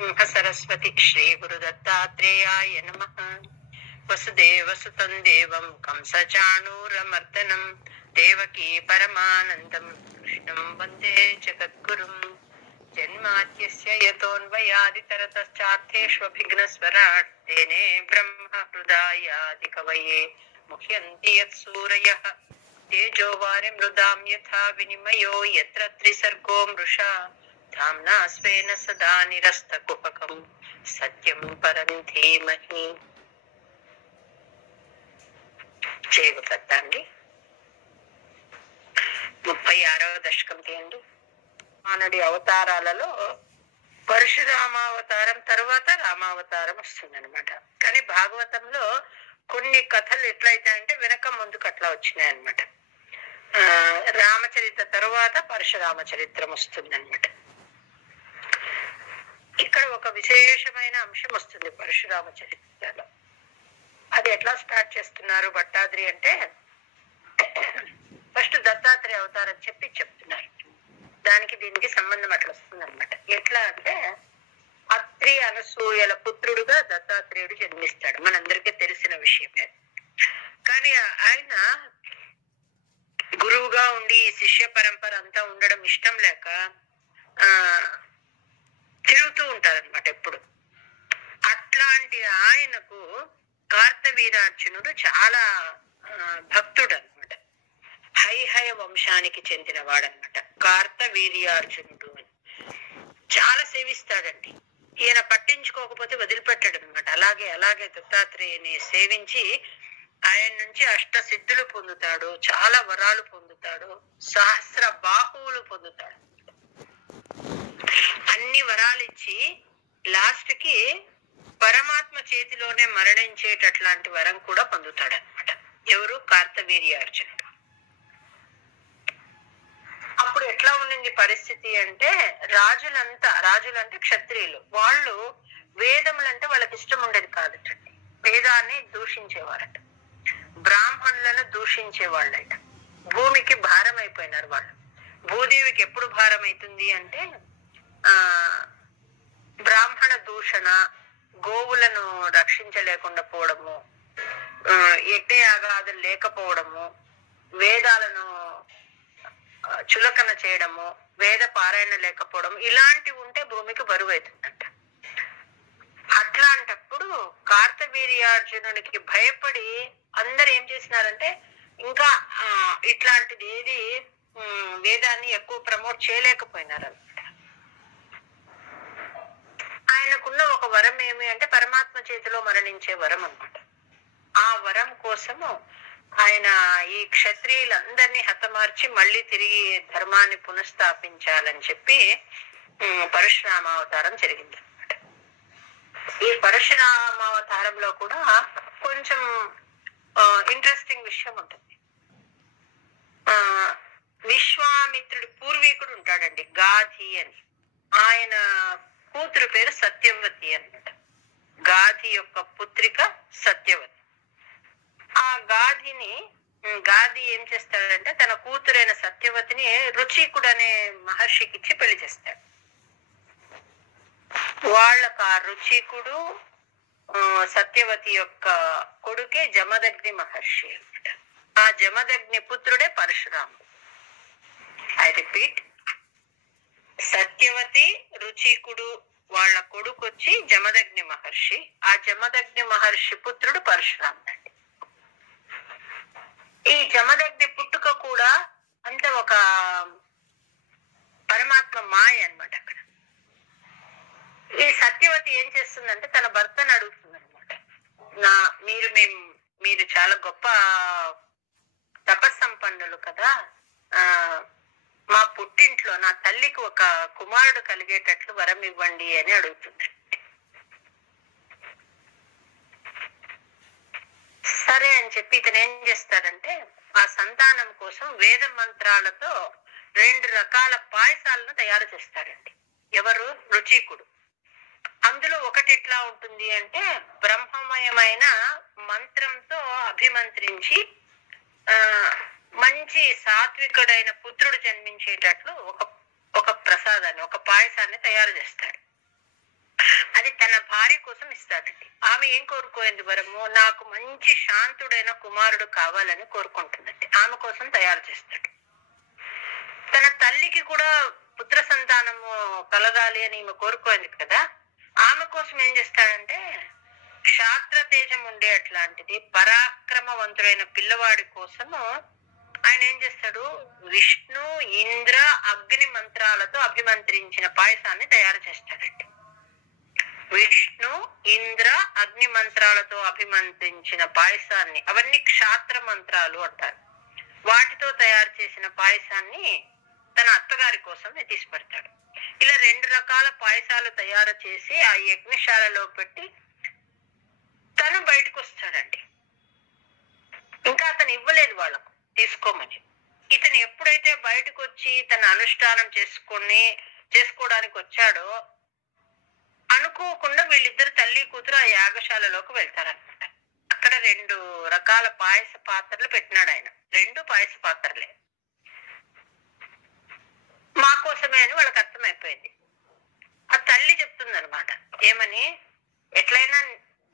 సరస్వతి శ్రీ గురు దత్తాత్రేయాయ నమః. వసుదేవసుతం దేవం కంసచాణూరమర్దనం దేవకీ పరమానందం కృష్ణం వందే జగద్గురుం. జన్మాద్యస్య యతోన్వయాదితరతశ్చార్థేష్వభిఘ్నస్వరాట్ తేనే బ్రహ్మ హృదయాది కవయే ముహ్యంతి యత్సూరయః. తేజో వారిమృదాం యథా వినిమయో యత్ర త్రిసర్గో మృషా ధామ్నా స్వేన సదా నిరస్తకుహకం సత్యం పరం ధీమహి. చేయగలుగుతాండి. 36వ దశకం తీయండి. మానవుడి అవతారాలలో పరశురామావతారం తర్వాత రామావతారం వస్తుందన్నమాట. కానీ భాగవతంలో కొన్ని కథలు ఎట్లయితాయంటే వెనక ముందుకు అట్లా వచ్చినాయి అన్నమాట. రామచరిత్ర తర్వాత పరశురామ చరిత్రం వస్తుందన్నమాట. ఇక్కడ ఒక విశేషమైన అంశం వస్తుంది పరశురామ చరిత్రలో. అది ఎట్లా స్టార్ట్ చేస్తున్నారు భట్టాద్రి అంటే, ఫస్ట్ దత్తాత్రేయ అవతారం చెప్తున్నారు. దానికి దీనికి సంబంధం అట్లా వస్తుంది అనమాట. ఎట్లా అంటే, అత్రి అనసూయల పుత్రుడుగా దత్తాత్రేయుడు జన్మిస్తాడు. మనందరికీ తెలిసిన విషయమే. కానీ ఆయన గురువుగా ఉండి శిష్య పరంపర అంతా ఉండడం ఇష్టం లేక తిరుగుతూ ఉంటారనమాట ఎప్పుడు. అట్లాంటి ఆయనకు కార్తవీర్యార్జునుడు చాలా భక్తుడు అనమాట. హైహయ వంశానికి చెందిన వాడనమాట కార్తవీర్యార్జునుడు అని. చాలా సేవిస్తాడండి. ఈయన పట్టించుకోకపోతే వదిలిపెట్టాడు అనమాట. అలాగే దత్తాత్రేయుని సేవించి ఆయన నుంచి అష్టసిద్ధులు పొందుతాడు, చాలా వరాలు పొందుతాడు, సహస్ర బాహువులు పొందుతాడు. అన్ని వరాలు ఇచ్చి లాస్ట్ కి పరమాత్మ చేతిలోనే మరణించేటట్లాంటి వరం కూడా పొందుతాడు అనమాట. ఎవరు? కార్తవీర్యార్జునుడు. అప్పుడు ఎట్లా ఉండింది పరిస్థితి అంటే, రాజులంటే క్షత్రియులు, వాళ్ళు వేదములంటే వాళ్ళకి ఇష్టం ఉండేది కాదట. వేదాన్ని దూషించేవారట, బ్రాహ్మణులను దూషించేవాళ్ళట. భూమికి భారం అయిపోయినారు వాళ్ళు. భూదేవికి ఎప్పుడు భారం అవుతుంది అంటే, బ్రాహ్మణ దూషణ, గోవులను రక్షించలేకుండా పోవడము, యజ్ఞయాగాదులు లేకపోవడము, వేదాలను చులకన చేయడము, వేద పారాయణ లేకపోవడం, ఇలాంటివి ఉంటే భూమికి బరువు అవుతుందంట. అట్లాంటప్పుడు కార్తవీర్యార్జునునికి భయపడి అందరు ఏం చేసినారంటే, ఇంకా ఇట్లాంటిది ఏది వేదాన్ని ఎక్కువ ప్రమోట్ చేయలేకపోయినారన్నమాట. ఆయనకున్న ఒక వరం ఏమి అంటే, పరమాత్మ చేతిలో మరణించే వరం అన్నమాట. ఆ వరం కోసము ఆయన ఈ క్షత్రియులందరినీ హతమార్చి మళ్ళీ తిరిగి ధర్మాన్ని పునఃస్థాపించాలని చెప్పి పరశురామావతారం జరిగింది అనమాట. ఈ పరశురామావతారంలో కూడా కొంచెం ఇంట్రెస్టింగ్ విషయం ఉంటుంది. విశ్వామిత్రుడి పూర్వీకుడు ఉంటాడండి, గాధి అని. ఆయన కూతురు పేరు సత్యవతి అన్నమాట. గాధి యొక్క పుత్రిక సత్యవతి. ఆ గాధి ఏం చేస్తాడంటే, తన కూతురైన సత్యవతిని రుచికుడు అనే మహర్షికి ఇచ్చి పెళ్లి చేస్తాడు. వాళ్ళకు ఆ రుచికుడు సత్యవతి యొక్క కొడుకే జమదగ్ని మహర్షి అన్నమాట. ఆ జమదగ్ని పుత్రుడే పరశురాముడు. ఐ రిపీట్, సత్యవతి రుచికుడు వాళ్ళ కొడుకు వచ్చి జమదగ్ని మహర్షి. ఆ జమదగ్ని మహర్షి పుత్రుడు పరశురాముడు. ఈ జమదగ్ని పుట్టుక కూడా అంత ఒక పరమాత్మ మాయ అన్నమాట. అక్కడ ఈ సత్యవతి ఏం చేస్తుందంటే, తన భర్తను అడుగుతుంది అనమాట, మీరు చాలా గొప్ప తపస్సంపన్నులు కదా, మా పుట్టింట్లో నా తల్లికి ఒక కుమారుడు కలిగేటట్లు వరం ఇవ్వండి అని అడుగుతుంది. సరే అని చెప్పి ఇతను ఏం చేస్తాడంటే, ఆ సంతానం కోసం వేద మంత్రాలతో 2 రకాల పాయసాలను తయారు చేస్తాడండి. ఎవరు? రుచికుడు. అందులో ఒకటి ఎట్లా ఉంటుంది అంటే, బ్రహ్మమయమైన మంత్రంతో అభిమంత్రించి మంచి సాత్వికుడైన పుత్రుడు జన్మించేటట్లు ఒక ప్రసాదాన్ని, ఒక పాయసాన్ని తయారు చేస్తాడు. అది తన భార్య కోసం ఇస్తాడండి. ఆమె ఏం కోరుకోయింది వరము? నాకు మంచి శాంతుడైన కుమారుడు కావాలని కోరుకుంటుందండి. ఆమె కోసం తయారు చేస్తాడు. తన తల్లికి కూడా పుత్ర సంతానము కలగాలి అని ఈమె కోరుకోయింది కదా, ఆమె కోసం ఏం చేస్తాడంటే క్షాత్ర తేజం ఉండే అట్లాంటిది పరాక్రమవంతుడైన పిల్లవాడి కోసము ఆయన ఏం చేస్తాడు, విష్ణు ఇంద్ర అగ్ని మంత్రాలతో అభిమంత్రించిన పాయసాన్ని తయారు చేస్తాడండి. విష్ణు ఇంద్ర అగ్ని మంత్రాలతో అభిమంత్రించిన పాయసాన్ని, అవన్నీ క్షాత్ర మంత్రాలు అంటారు, వాటితో తయారు చేసిన పాయసాన్ని తన అత్తగారి కోసం తీసుపెడతాడు. ఇలా 2 రకాల పాయసాలు తయారు చేసి ఆ యజ్ఞశాలలో పెట్టి తను బయటకు వస్తాడండి. ఇంకా అతను ఇవ్వలేదు వాళ్ళకు తీసుకోమని. ఇతను ఎప్పుడైతే బయటకు వచ్చి తన అనుష్ఠానం చేసుకోవడానికి వచ్చాడో అనుకోకుండా వీళ్ళిద్దరు తల్లి కూతురు ఆ యాగశాలలోకి వెళ్తారనమాట. అక్కడ 2 రకాల పాయస పాత్రలు పెట్టినాడు ఆయన. 2 పాయస పాత్రలే, మా కోసమే అని వాళ్ళకి అర్థమైపోయింది. ఆ తల్లి చెప్తుంది అనమాట, ఏమని, ఎట్లయినా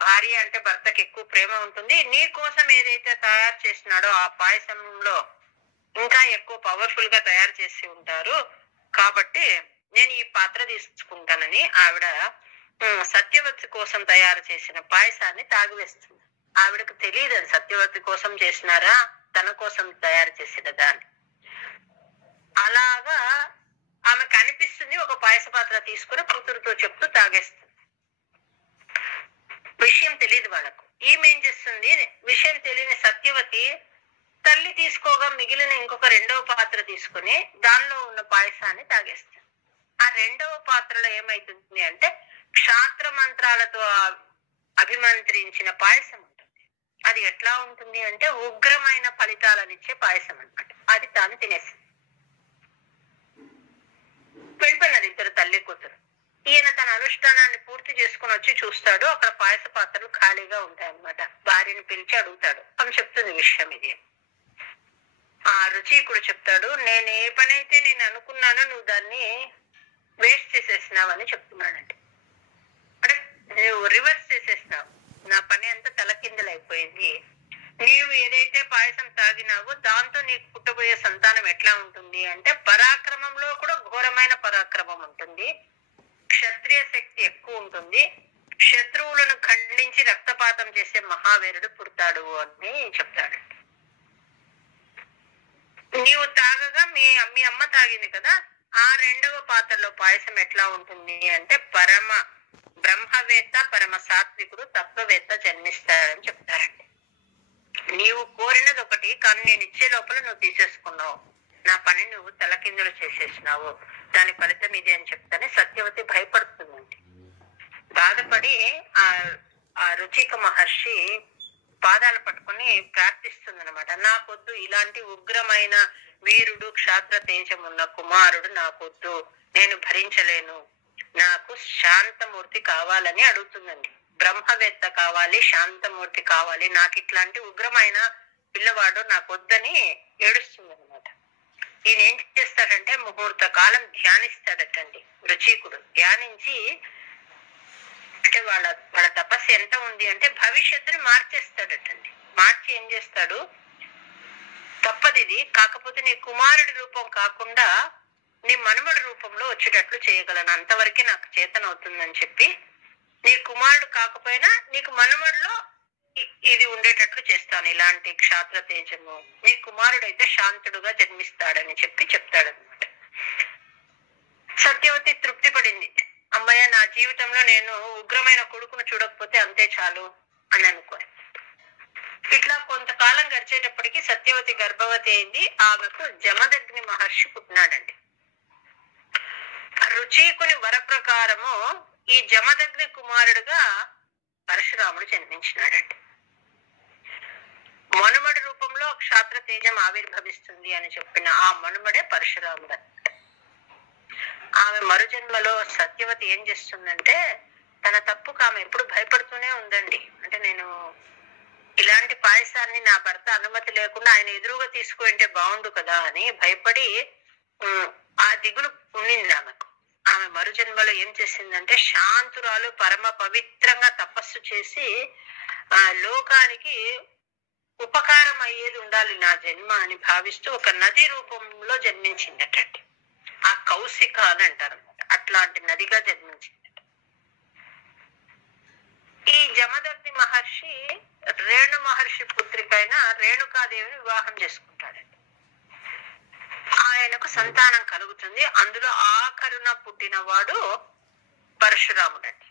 భార్య అంటే భర్తకి ఎక్కువ ప్రేమ ఉంటుంది, నీ కోసం ఏదైతే తయారు చేసినాడో ఆ పాయసంలో ఇంకా ఎక్కువ పవర్ఫుల్ గా తయారు చేసి ఉంటారు, కాబట్టి నేను ఈ పాత్ర తీసుకుంటానని ఆవిడ సత్యవతి కోసం తయారు చేసిన పాయసాన్ని తాగివేస్తుంది. ఆవిడకు తెలియదు అది సత్యవతి కోసం చేసినారా తన కోసం తయారు చేసిన దాన్ని. అలాగా ఆమె కనిపిస్తుంది, ఒక పాయస పాత్ర తీసుకుని కూతురుతో చెప్తూ తాగేస్తుంది. విషయం తెలియదు వాళ్ళకు. ఈమె ఏం చేస్తుంది, విషయం తెలియని సత్యవతి తల్లి తీసుకోగా మిగిలిన ఇంకొక 2వ పాత్ర తీసుకుని దానిలో ఉన్న పాయసాన్ని తాగేస్తుంది. ఆ 2వ పాత్రలో ఏమైతుంది అంటే క్షాత్ర మంత్రాలతో అభిమంత్రించిన పాయసం ఉంటుంది. అది ఎట్లా ఉంటుంది అంటే ఉగ్రమైన ఫలితాలనిచ్చే పాయసం అన్నమాట. అది తాను తినేసింది. వెళ్ళిపోయినారు ఇద్దరు తల్లి కూతురు. ఈయన తన అనుష్ఠానాన్ని పూర్తి చేసుకుని వచ్చి చూస్తాడు, అక్కడ పాయస పాత్రలు ఖాళీగా ఉంటాయన్నమాట. భార్యని పిలిచి అడుగుతాడు. ఆమె చెప్తుంది విషయం ఇది. ఆ రుచికుడు చెప్తాడు, నేను ఏ పని అయితే నేను అనుకున్నానో నువ్వు దాన్ని వేస్ట్ చేసేసినావని చెప్తున్నాడండి. అంటే నువ్వు రివర్స్ చేసేసినావు, నా పని అంతా తలకిందులైపోయింది. నీవు ఏదైతే పాయసం తాగినావో దాంతో నీకు పుట్టబోయే సంతానం ఎట్లా ఉంటుంది అంటే పరాక్రమంలో కూడా ఘోరమైన పరాక్రమం ఉంటుంది, క్షత్రియ శక్తి ఎక్కువ ఉంటుంది, శత్రువులను ఖండించి రక్తపాతం చేసే మహావీరుడు పుడతాడు అని చెప్తాడు. నీవు తాగగా మీ అమ్మ తాగింది కదా, ఆ 2వ పాత్రలో పాయసం ఎట్లా ఉంటుంది అంటే పరమ బ్రహ్మవేత్త పరమ సాత్వికుడు తత్వవేత్త జన్మిస్తాడని చెప్తారండి. నీవు కోరినది ఒకటి, కానీ నేను ఇచ్చే లోపల నువ్వు తీసేసుకున్నావు, నా పని నువ్వు తలకిందులు చేసేసినావు, దాని ఫలితం ఇది అని చెప్తానే సత్యవతి భయపడుతుందండి. బాధపడి ఆ రుచిక మహర్షి పాదాలు పట్టుకుని ప్రార్థిస్తుంది అనమాట. నాకొద్దు, ఇలాంటి ఉగ్రమైన వీరుడు క్షాత్ర తేజం ఉన్న కుమారుడు నాకొద్దు, నేను భరించలేను, నాకు శాంతమూర్తి కావాలని అడుగుతుందండి. బ్రహ్మవేత్త కావాలి, శాంతమూర్తి కావాలి, నాకు ఇట్లాంటి ఉగ్రమైన పిల్లవాడు నాకు వద్దని ఏడుస్తుంది అనమాట. ఈయన ఏం చేస్తాడంటే ముహూర్త కాలం ధ్యానిస్తాడటండి రుచికుడు. ధ్యానించి అంటే వాళ్ళ తపస్సు ఎంత ఉంది అంటే భవిష్యత్తుని మార్చేస్తాడటండి. మార్చి ఏం చేస్తాడు, తప్పదిది, కాకపోతే నీ కుమారుడి రూపం కాకుండా నీ మనుమడి రూపంలో వచ్చేటట్లు చేయగలను, అంతవరకే నాకు చేతనవుతుందని చెప్పి నీ కుమారుడు కాకపోయినా నీకు మనుమడిలో ఇది ఉండేటట్లు చేస్తాను, ఇలాంటి క్షాత్ర తేజము, నీ కుమారుడైతే శాంతుడుగా జన్మిస్తాడని చెప్తాడనమాట. సత్యవతి తృప్తి పడింది. అమ్మయ్య, నా జీవితంలో నేను ఉగ్రమైన కొడుకును చూడకపోతే అంతే చాలు అని అనుకోని ఇట్లా కొంతకాలం గడిచేటప్పటికి సత్యవతి గర్భవతి అయింది. ఆమెకు జమదగ్ని మహర్షి పుట్టినాడండి. రుచికుని వర ప్రకారము ఈ జమదగ్ని కుమారుడుగా పరశురాముడు జన్మించినాడండి. మనుమడి రూపంలో క్షాత్ర తేజం ఆవిర్భవిస్తుంది అని చెప్పిన ఆ మనుమడే పరశురాముడు. ఆమె మరుజన్మలో సత్యవతి ఏం చేస్తుందంటే తన తప్పుకు ఆమె ఎప్పుడు భయపడుతూనే ఉందండి. అంటే నేను ఇలాంటి పాయసాన్ని నా భర్త అనుమతి లేకుండా ఆయన ఎదురుగా తీసుకుంటే బాగుండు కదా అని భయపడి ఆ దిగులు ఉండింది ఆమెకు. ఆమె మరుజన్మలో ఏం చేసిందంటే శాంతురాలు పరమ పవిత్రంగా తపస్సు చేసి లోకానికి ఉపకారం అయ్యేది ఉండాలి నా జన్మ అని భావిస్తూ ఒక నది రూపంలో జన్మించిందటండి. ఆ కౌశిక అని అంటారు. అట్లాంటి నదిగా జన్మించింది. ఈ జమదగ్ని మహర్షి రేణు మహర్షి పుత్రికైన రేణుకాదేవిని వివాహం చేసుకుంటాడండి. ఆయనకు సంతానం కలుగుతుంది. అందులో ఆఖరున పుట్టినవాడు పరశురాముడండి.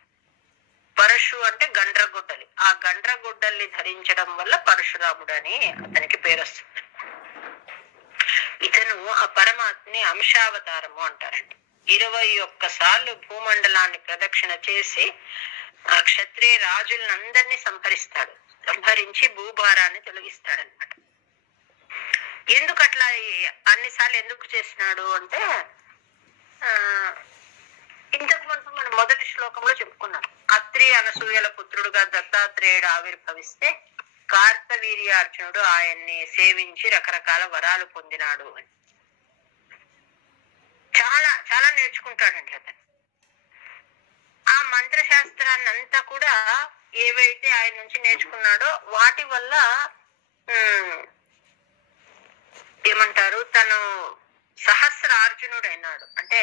పరశు అంటే గండ్రగొడ్డలి. ఆ గండ్రగొడ్డల్ని ధరించడం వల్ల పరశురాముడు అని అతనికి పేరు వస్తుంది. ఇతను ఆ పరమాత్మని అంశావతారము అంటారండి. 21 సార్లు భూమండలాన్ని ప్రదక్షిణ చేసి ఆ క్షత్రియ రాజులందరినీ సంహరించి భూభారాన్ని తొలగిస్తాడనమాట. ఎందుకు అట్లా అన్నిసార్లు ఎందుకు చేసినాడు అంటే ఇంతకు ముందు మనం మొదటి శ్లోకంలో చెప్పుకున్నాం. అత్రి అనసూయల పుత్రుడుగా దత్తాత్రేయుడు ఆవిర్భవిస్తే కార్తవీర్యార్జునుడు ఆయన్ని సేవించి రకరకాల వరాలు పొందినాడు అని. చాలా చాలా నేర్చుకుంటాడండి అతను. ఆ మంత్రశాస్త్రాన్ని అంతా కూడా ఏవైతే ఆయన నుంచి నేర్చుకున్నాడో వాటి వల్ల ఏమంటారు, తను సహస్రార్జునుడు అయినాడు. అంటే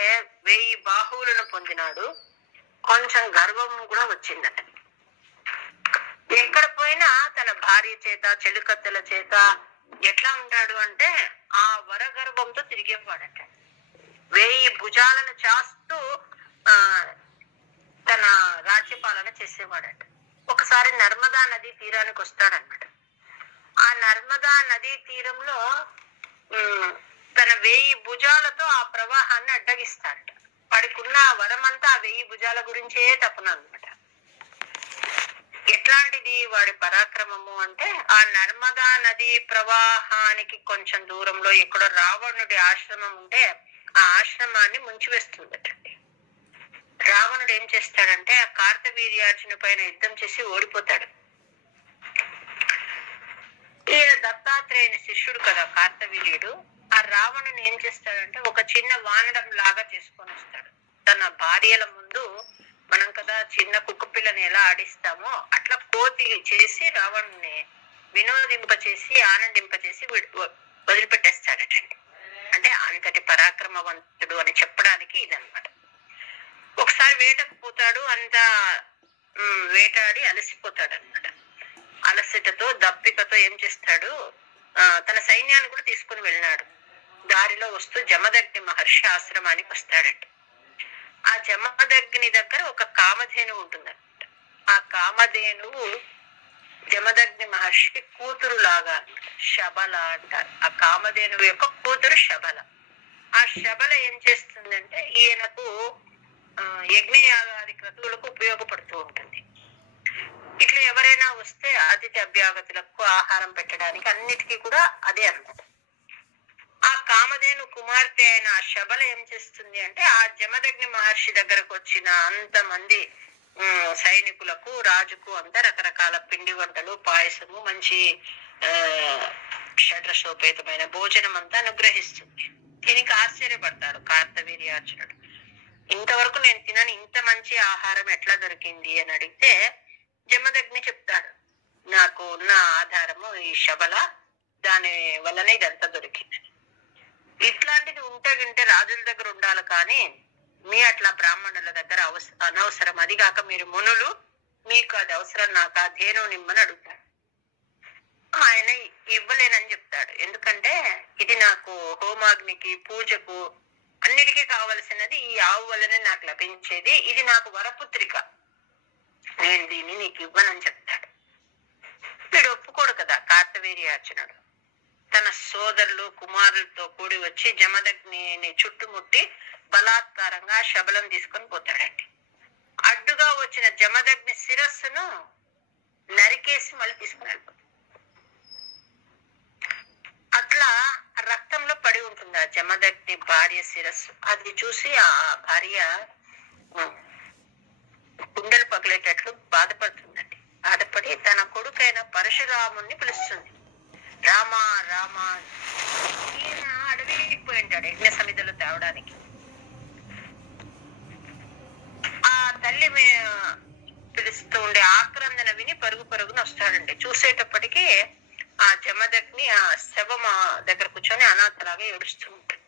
1000 బాహువులను పొందినాడు. కొంచెం గర్వం కూడా వచ్చింది అతనికి. ఎక్కడ పోయినా తన భార్య చేత చెలుకత్తెల చేత ఎట్లా ఉంటాడు అంటే ఆ వరగర్భంతో తిరిగేవాడట. 1000 భుజాలను చేస్తూ తన రాజ్యపాలన చేసేవాడట. ఒకసారి నర్మదా నదీ తీరానికి వస్తాడనమాట. ఆ నర్మదా నదీ తీరంలో తన 1000 భుజాలతో ఆ ప్రవాహాన్ని అడ్డగిస్తాడట. వాడికున్న వరమంతా ఆ 1000 భుజాల గురించే తపన అనమాట. ఎట్లాంటిది వాడి పరాక్రమము అంటే ఆ నర్మదా నదీ ప్రవాహానికి కొంచెం దూరంలో ఎక్కడో రావణుడి ఆశ్రమం ఉంటే ఆ ఆశ్రమాన్ని ముంచివేస్తుందటండి. రావణుడు ఏం చేస్తాడంటే ఆ కార్తవీర్యార్జును పైన యుద్ధం చేసి ఓడిపోతాడు. ఈయన దత్తాత్రేయుని శిష్యుడు కదా కార్తవీర్యుడు. ఆ రావణుని ఏం చేస్తాడంటే ఒక చిన్న వానరం లాగా చేసుకొని వస్తాడు. తన భార్యల ముందు మనం కదా చిన్న కుక్క పిల్లని ఎలా ఆడిస్తామో అట్లా కోతి చేసి రావణుని వినోదింపచేసి ఆనందింపచేసి వదిలిపెట్టేస్తాడటండి. అంటే అంతటి పరాక్రమవంతుడు అని చెప్పడానికి ఇదనమాట. ఒకసారి వేటకు పోతాడు. అంత వేటాడి అలసిపోతాడు అనమాట. అలసటతో దప్పికతో ఏం చేస్తాడు, తన సైన్యాన్ని కూడా తీసుకుని వెళ్ళినాడు. దారిలో వస్తూ జమదగ్ని మహర్షి ఆశ్రమానికి వస్తాడంట. ఆ జమదగ్ని దగ్గర ఒక కామధేను ఉంటుందన్నమాట. ఆ కామధేనువు జమదగ్ని మహర్షికి కూతురు లాగా శబల అంటారు. ఆ కామధేనువు యొక్క కూతురు శబల. ఆ శబల ఏం చేస్తుందంటే ఈయనకు యజ్ఞయాగాది క్రతువులకు ఉపయోగపడుతూ ఉంటుంది. ఇట్లా ఎవరైనా వస్తే అతిథి అభ్యాగతులకు ఆహారం పెట్టడానికి అన్నిటికీ కూడా అదే అన్నమాట. ఆ కామధేను కుమార్తె అయిన ఆ శబల ఏం చేస్తుంది అంటే ఆ జమదగ్ని మహర్షి దగ్గరకు వచ్చిన అంతమంది సైనికులకు రాజుకు అంతా రకరకాల పిండి వంటలు పాయసము మంచి షడ్రసోపేతమైన భోజనం అంతా అనుగ్రహిస్తుంది. దీనికి ఆశ్చర్యపడతాడు కార్తవీర్యార్జునుడు. ఇంతవరకు నేను తినని ఇంత మంచి ఆహారం ఎట్లా దొరికింది అని అడిగితే జమదగ్ని చెప్తాడు, నాకు ఉన్న ఆధారము ఈ శబల, దాని వల్లనే ఇదంతా దొరికింది. ఇట్లాంటిది ఉంటే వింటే రాజుల దగ్గర ఉండాలి కానీ మీ అట్లా బ్రాహ్మణుల దగ్గర అనవసరం. అది కాక మీరు మునులు, మీకు అది అవసరం, నాకు ఆ ధేను నిమ్మని అడుగుతాడు. ఆయన ఇవ్వలేనని చెప్తాడు. ఎందుకంటే ఇది నాకు హోమాగ్నికి పూజకు అన్నిటికీ కావలసినది ఈ ఆవు వల్లనే నాకు లభించేది, ఇది నాకు వరపుత్రిక, నేను దీన్ని నీకు ఇవ్వనని చెప్తాడు. వీడు ఒప్పుకోడు కదా కార్తవీర్యార్జునుడు. తన సోదరులు కుమారులతో కూడి వచ్చి జమదగ్నిని చుట్టుముట్టి బలాత్కారంగా శబలం తీసుకొని పోతాడండి. అడ్డుగా వచ్చిన జమదగ్ని శిరస్సును నరికేసి మళ్ళీ తీసుకుని వెళ్ళిపోతాడు. అట్లా రక్తంలో పడి ఉంటుంది ఆ జమదగ్ని భార్య శిరస్సు. అది చూసి ఆ భార్య గుండెలు పగిలేటట్లు బాధపడుతుందండి. బాధపడి తన కొడుకైన పరశురాముణ్ణి పిలుస్తుంది. రామా రామా. ఈయన అడవికి పోయి ఉంటాడు యజ్ఞ సమిధులు తేవడానికి. తల్లి పిలుస్తూ ఉండే ఆక్రందన విని పరుగు పరుగున వస్తాడండి. చూసేటప్పటికి ఆ జమదగ్ని ఆ శవం దగ్గర కూర్చొని అనాథలాగా ఏడుస్తూ ఉంటాడు.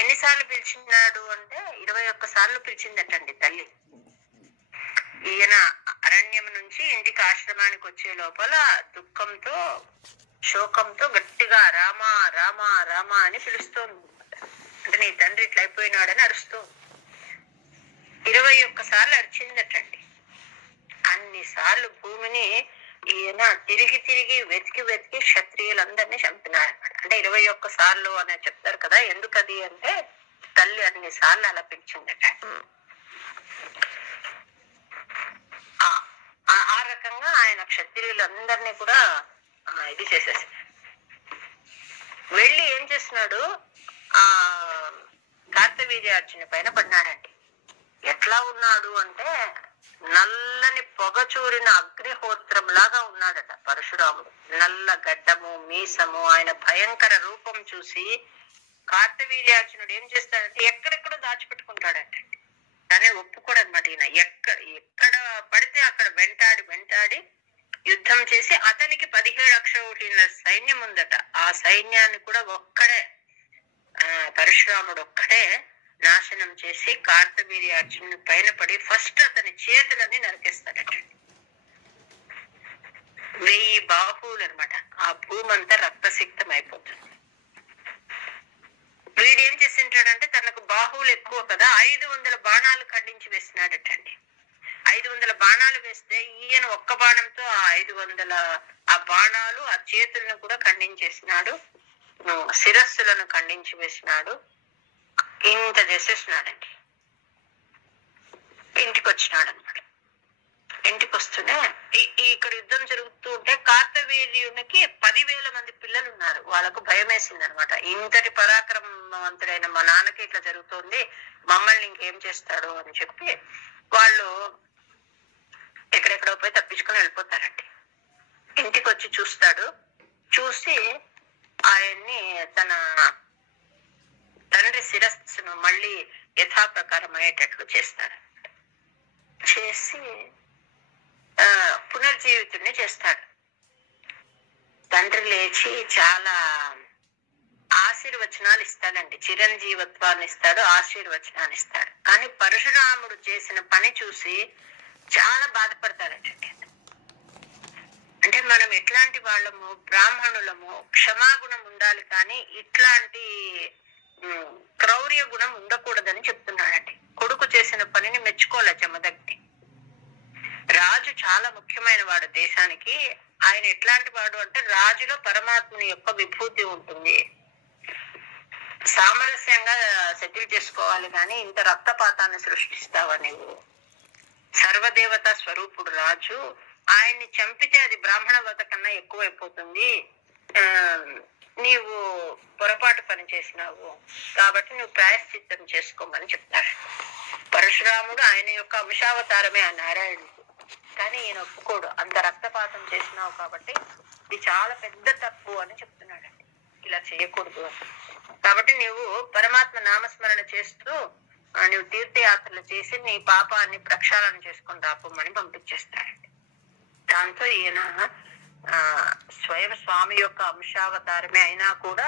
ఎన్నిసార్లు పిలిచినాడు అంటే 21 సార్లు పిలిచిందటండి తల్లి. ఈయన అరణ్యం నుంచి ఇంటికి ఆశ్రమానికి వచ్చే లోపల దుఃఖంతో శోకంతో గట్టిగా రామా రామా రామా అని పిలుస్తోంది. అంటే నీ తండ్రి ఇట్లా అయిపోయినాడని అరుస్తూ 21 సార్లు అరిచిందటండి. అన్నిసార్లు భూమిని ఈయన తిరిగి తిరిగి వెతికి వెతికి క్షత్రియులందరినీ చంపినారనమాట. అంటే 21 సార్లు అని చెప్తారు కదా, ఎందుకది అంటే తల్లి అన్ని సార్లు అలా పిలిచిందట. ఆ రకంగా ఆయన క్షత్రియులందరినీ కూడా ఇది చేసేసి వెళ్ళి ఏం చేస్తున్నాడు, ఆ కార్తవీర్యార్జుని పైన పడినాడండి. ఎట్లా ఉన్నాడు అంటే నల్లని పొగచూరిన అగ్నిహోత్రం లాగా ఉన్నాడట పరశురాముడు. నల్ల గడ్డము మీసము, ఆయన భయంకర రూపం చూసి కార్తవీర్యార్జునుడు ఏం చేస్తాడంటే ఎక్కడెక్కడో దాచిపెట్టుకుంటాడంటే, కానీ ఒప్పుకోడు అనమాట. ఈయన ఎక్కడ పడితే అక్కడ వెంటాడి వెంటాడి యుద్ధం చేసి అతనికి 17 అక్షౌహిణుల సైన్యం ఉందట. ఆ సైన్యాన్ని కూడా ఒక్కడే పరశురాముడు ఒక్కడే నాశనం చేసి కార్తవీర్యార్జునుడి పైన పడి ఫస్ట్ అతని చేతులని నరికేస్తాడట. 1000 బాహువులు అనమాట. ఆ భూమి అంతా రక్తసిక్తం అయిపోతుంది. వీడు ఏం చేసింటాడంటే తనకు బాహువులు ఎక్కువ కదా, 500 బాణాలు ఖండించి వేసినాడటండి. 500 బాణాలు వేస్తే ఈయన ఒక్క బాణంతో ఆ 500 ఆ బాణాలు ఆ చేతులను కూడా ఖండించేసినాడు, శిరస్సులను ఖండించి వేసినాడు. ఇంత చేసేసినాడండి. ఇంటికి వచ్చినాడు అనమాట. ఇంటికి వస్తూనే ఇక్కడ యుద్ధం జరుగుతూ ఉంటే కార్తవీర్యునికి 10,000 మంది పిల్లలు ఉన్నారు. వాళ్ళకు భయం వేసింది అనమాట. ఇంతటి పరాక్రమవంతుడైన మా నాన్నకి ఇట్లా జరుగుతుంది, మమ్మల్ని ఇంకేం చేస్తాడు అని చెప్పి వాళ్ళు ఎక్కడెక్కడో పోయి తప్పించుకొని వెళ్ళిపోతారండి. ఇంటికి వచ్చి చూస్తాడు. చూసి ఆయన్ని తన తండ్రి శిరస్సును మళ్ళీ యథాప్రకారం అయ్యేటట్లు చేస్తాడు. చేసి పునర్జీవితుడిని చేస్తాడు. తండ్రి లేచి చాలా ఆశీర్వచనాలు ఇస్తాడండి. చిరంజీవత్వాన్ని ఇస్తాడు, ఆశీర్వచనాన్ని ఇస్తాడు. కానీ పరశురాముడు చేసిన పని చూసి చాలా బాధపడతాడండి. అంటే మనం ఎట్లాంటి వాళ్ళము, బ్రాహ్మణులము, క్షమాగుణం ఉండాలి, కానీ ఇట్లాంటి క్రౌర్య గుణం ఉండకూడదని చెప్తున్నాడండి. కొడుకు చేసిన పనిని మెచ్చుకోలే జమదగ్ని. రాజు చాలా ముఖ్యమైన వాడు దేశానికి. ఆయన ఎట్లాంటి వాడు అంటే రాజులో పరమాత్ముని యొక్క విభూతి ఉంటుంది. సామరస్యంగా సెటిల్ చేసుకోవాలి, కానీ ఇంత రక్తపాతాన్ని సృష్టిస్తావా నీవు? సర్వదేవత స్వరూపుడు రాజు. ఆయన్ని చంపితే అది బ్రాహ్మణ వత కన్నా ఎక్కువైపోతుంది. నీవు పొరపాటు పని చేసినావు కాబట్టి నువ్వు ప్రాయశ్చిత్తం చేసుకోమని చెప్తాడు. పరశురాముడు ఆయన యొక్క అంశావతారమే ఆ నారాయణుడు. కానీ ఈయన ఒప్పుకోడు. అంత రక్తపాతం చేసినావు కాబట్టి ఇది చాలా పెద్ద తప్పు అని చెప్తున్నాడండి. ఇలా చేయకూడదు అని. కాబట్టి నువ్వు పరమాత్మ నామస్మరణ చేస్తూ నువ్వు తీర్థయాత్రలు చేసి నీ పాపాన్ని ప్రక్షాళన చేసుకొని రాపమని పంపించేస్తాడండి. దాంతో ఈయన స్వయం స్వామి యొక్క అంశావతారమే అయినా కూడా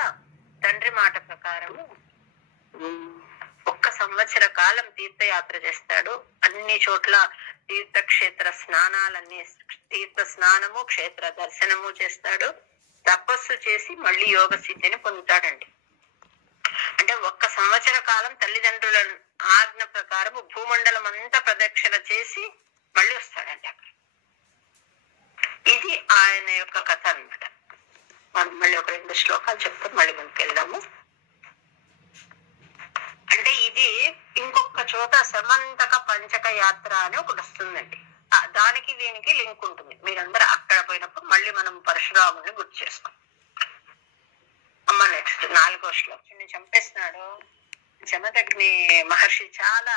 తండ్రి మాట ప్రకారము 1 సంవత్సర కాలం తీర్థయాత్ర చేస్తాడు. అన్ని చోట్ల తీర్థక్షేత్ర స్నానాలన్నీ, తీర్థ స్నానము క్షేత్ర దర్శనము చేస్తాడు. తపస్సు చేసి మళ్ళీ యోగ సిద్ధిని పొందుతాడండి. అంటే 1 సంవత్సర కాలం తల్లిదండ్రుల ఆజ్ఞ ప్రకారము భూమండలం అంతా ప్రదక్షిణ చేసి మళ్ళీ వస్తాడండి అక్కడ. ఇది ఆయన యొక్క కథ అన్నమాట. మనం మళ్ళీ ఒక 2 శ్లోకాలు చెప్తాం, మళ్ళీ మనకి వెళ్దాము. అంటే ఇది ఇంకొక చోట సమంతక పంచక యాత్ర అని ఒకటి వస్తుందండి. దానికి దీనికి లింక్ ఉంటుంది. మీరందరూ అక్కడ పోయినప్పుడు మళ్ళీ మనం పరశురాముని గుర్తు చేసుకోం. అమ్మ నెక్స్ట్ 4వ శ్లోకం. చంపేస్తున్నాడు. జమదగ్ని మహర్షి చాలా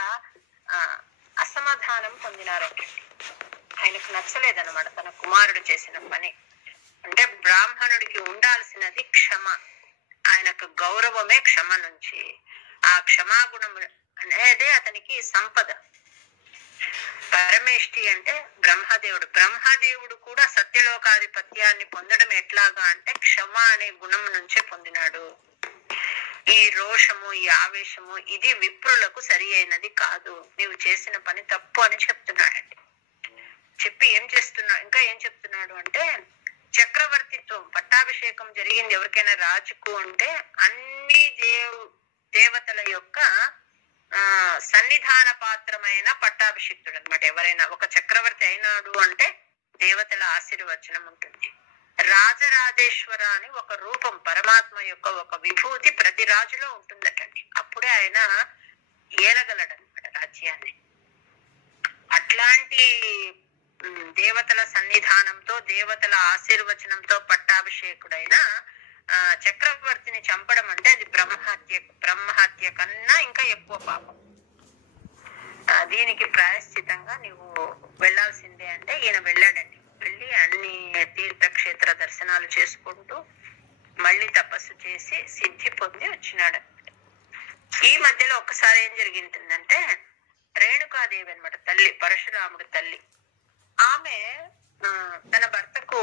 అసమాధానం పొందినారండి. ఆయనకు నచ్చలేదన్నమాట తన కుమారుడు చేసిన పని. అంటే బ్రాహ్మణుడికి ఉండాల్సినది క్షమ. ఆయనకు గౌరవమే క్షమ నుంచి. ఆ క్షమాగుణం అనేదే అతనికి సంపద. పరమేష్టి అంటే బ్రహ్మదేవుడు. బ్రహ్మదేవుడు కూడా సత్యలోకాధిపత్యాన్ని పొందడం ఎట్లాగా అంటే క్షమ అనే గుణం నుంచే పొందినాడు. ఈ రోషము, ఈ ఆవేశము ఇది విప్రులకు సరి అయినది కాదు, నీవు చేసిన పని తప్పు అని చెప్తున్నాడండి. చెప్పి ఇంకా ఏం చెప్తున్నాడు అంటే చక్రవర్తిత్వం, పట్టాభిషేకం జరిగింది ఎవరికైనా రాజుకు అంటే అన్ని దేవతల యొక్క సన్నిధాన పాత్రమైన పట్టాభిషిక్తుడు అనమాట. ఎవరైనా ఒక చక్రవర్తి అయినాడు అంటే దేవతల ఆశీర్వచనం ఉంటుంది. రాజరాజేశ్వర అని ఒక రూపం, పరమాత్మ యొక్క ఒక విభూతి ప్రతి రాజులో ఉంటుందటండి. అప్పుడే ఆయన ఏలగలడనమాట రాజ్యాన్ని. అట్లాంటి దేవతల సన్నిధానంతో, దేవతల ఆశీర్వచనంతో పట్టాభిషేకుడైన చక్రవర్తిని చంపడం అంటే అది బ్రహ్మహత్య కన్నా ఇంకా ఎక్కువ పాపం. దీనికి ప్రాయశ్చితంగా నువ్వు వెళ్లాల్సిందే అంటే ఈయన వెళ్ళాడండి. వెళ్ళి అన్ని తీర్థక్షేత్ర దర్శనాలు చేసుకుంటూ మళ్ళీ తపస్సు చేసి సిద్ధి పొంది వచ్చినాడు. ఈ మధ్యలో ఒక్కసారి ఏం జరిగిందంటే రేణుకాదేవి అనమాట తల్లి, పరశురాముడు తల్లి, ఆమె తన భర్తకు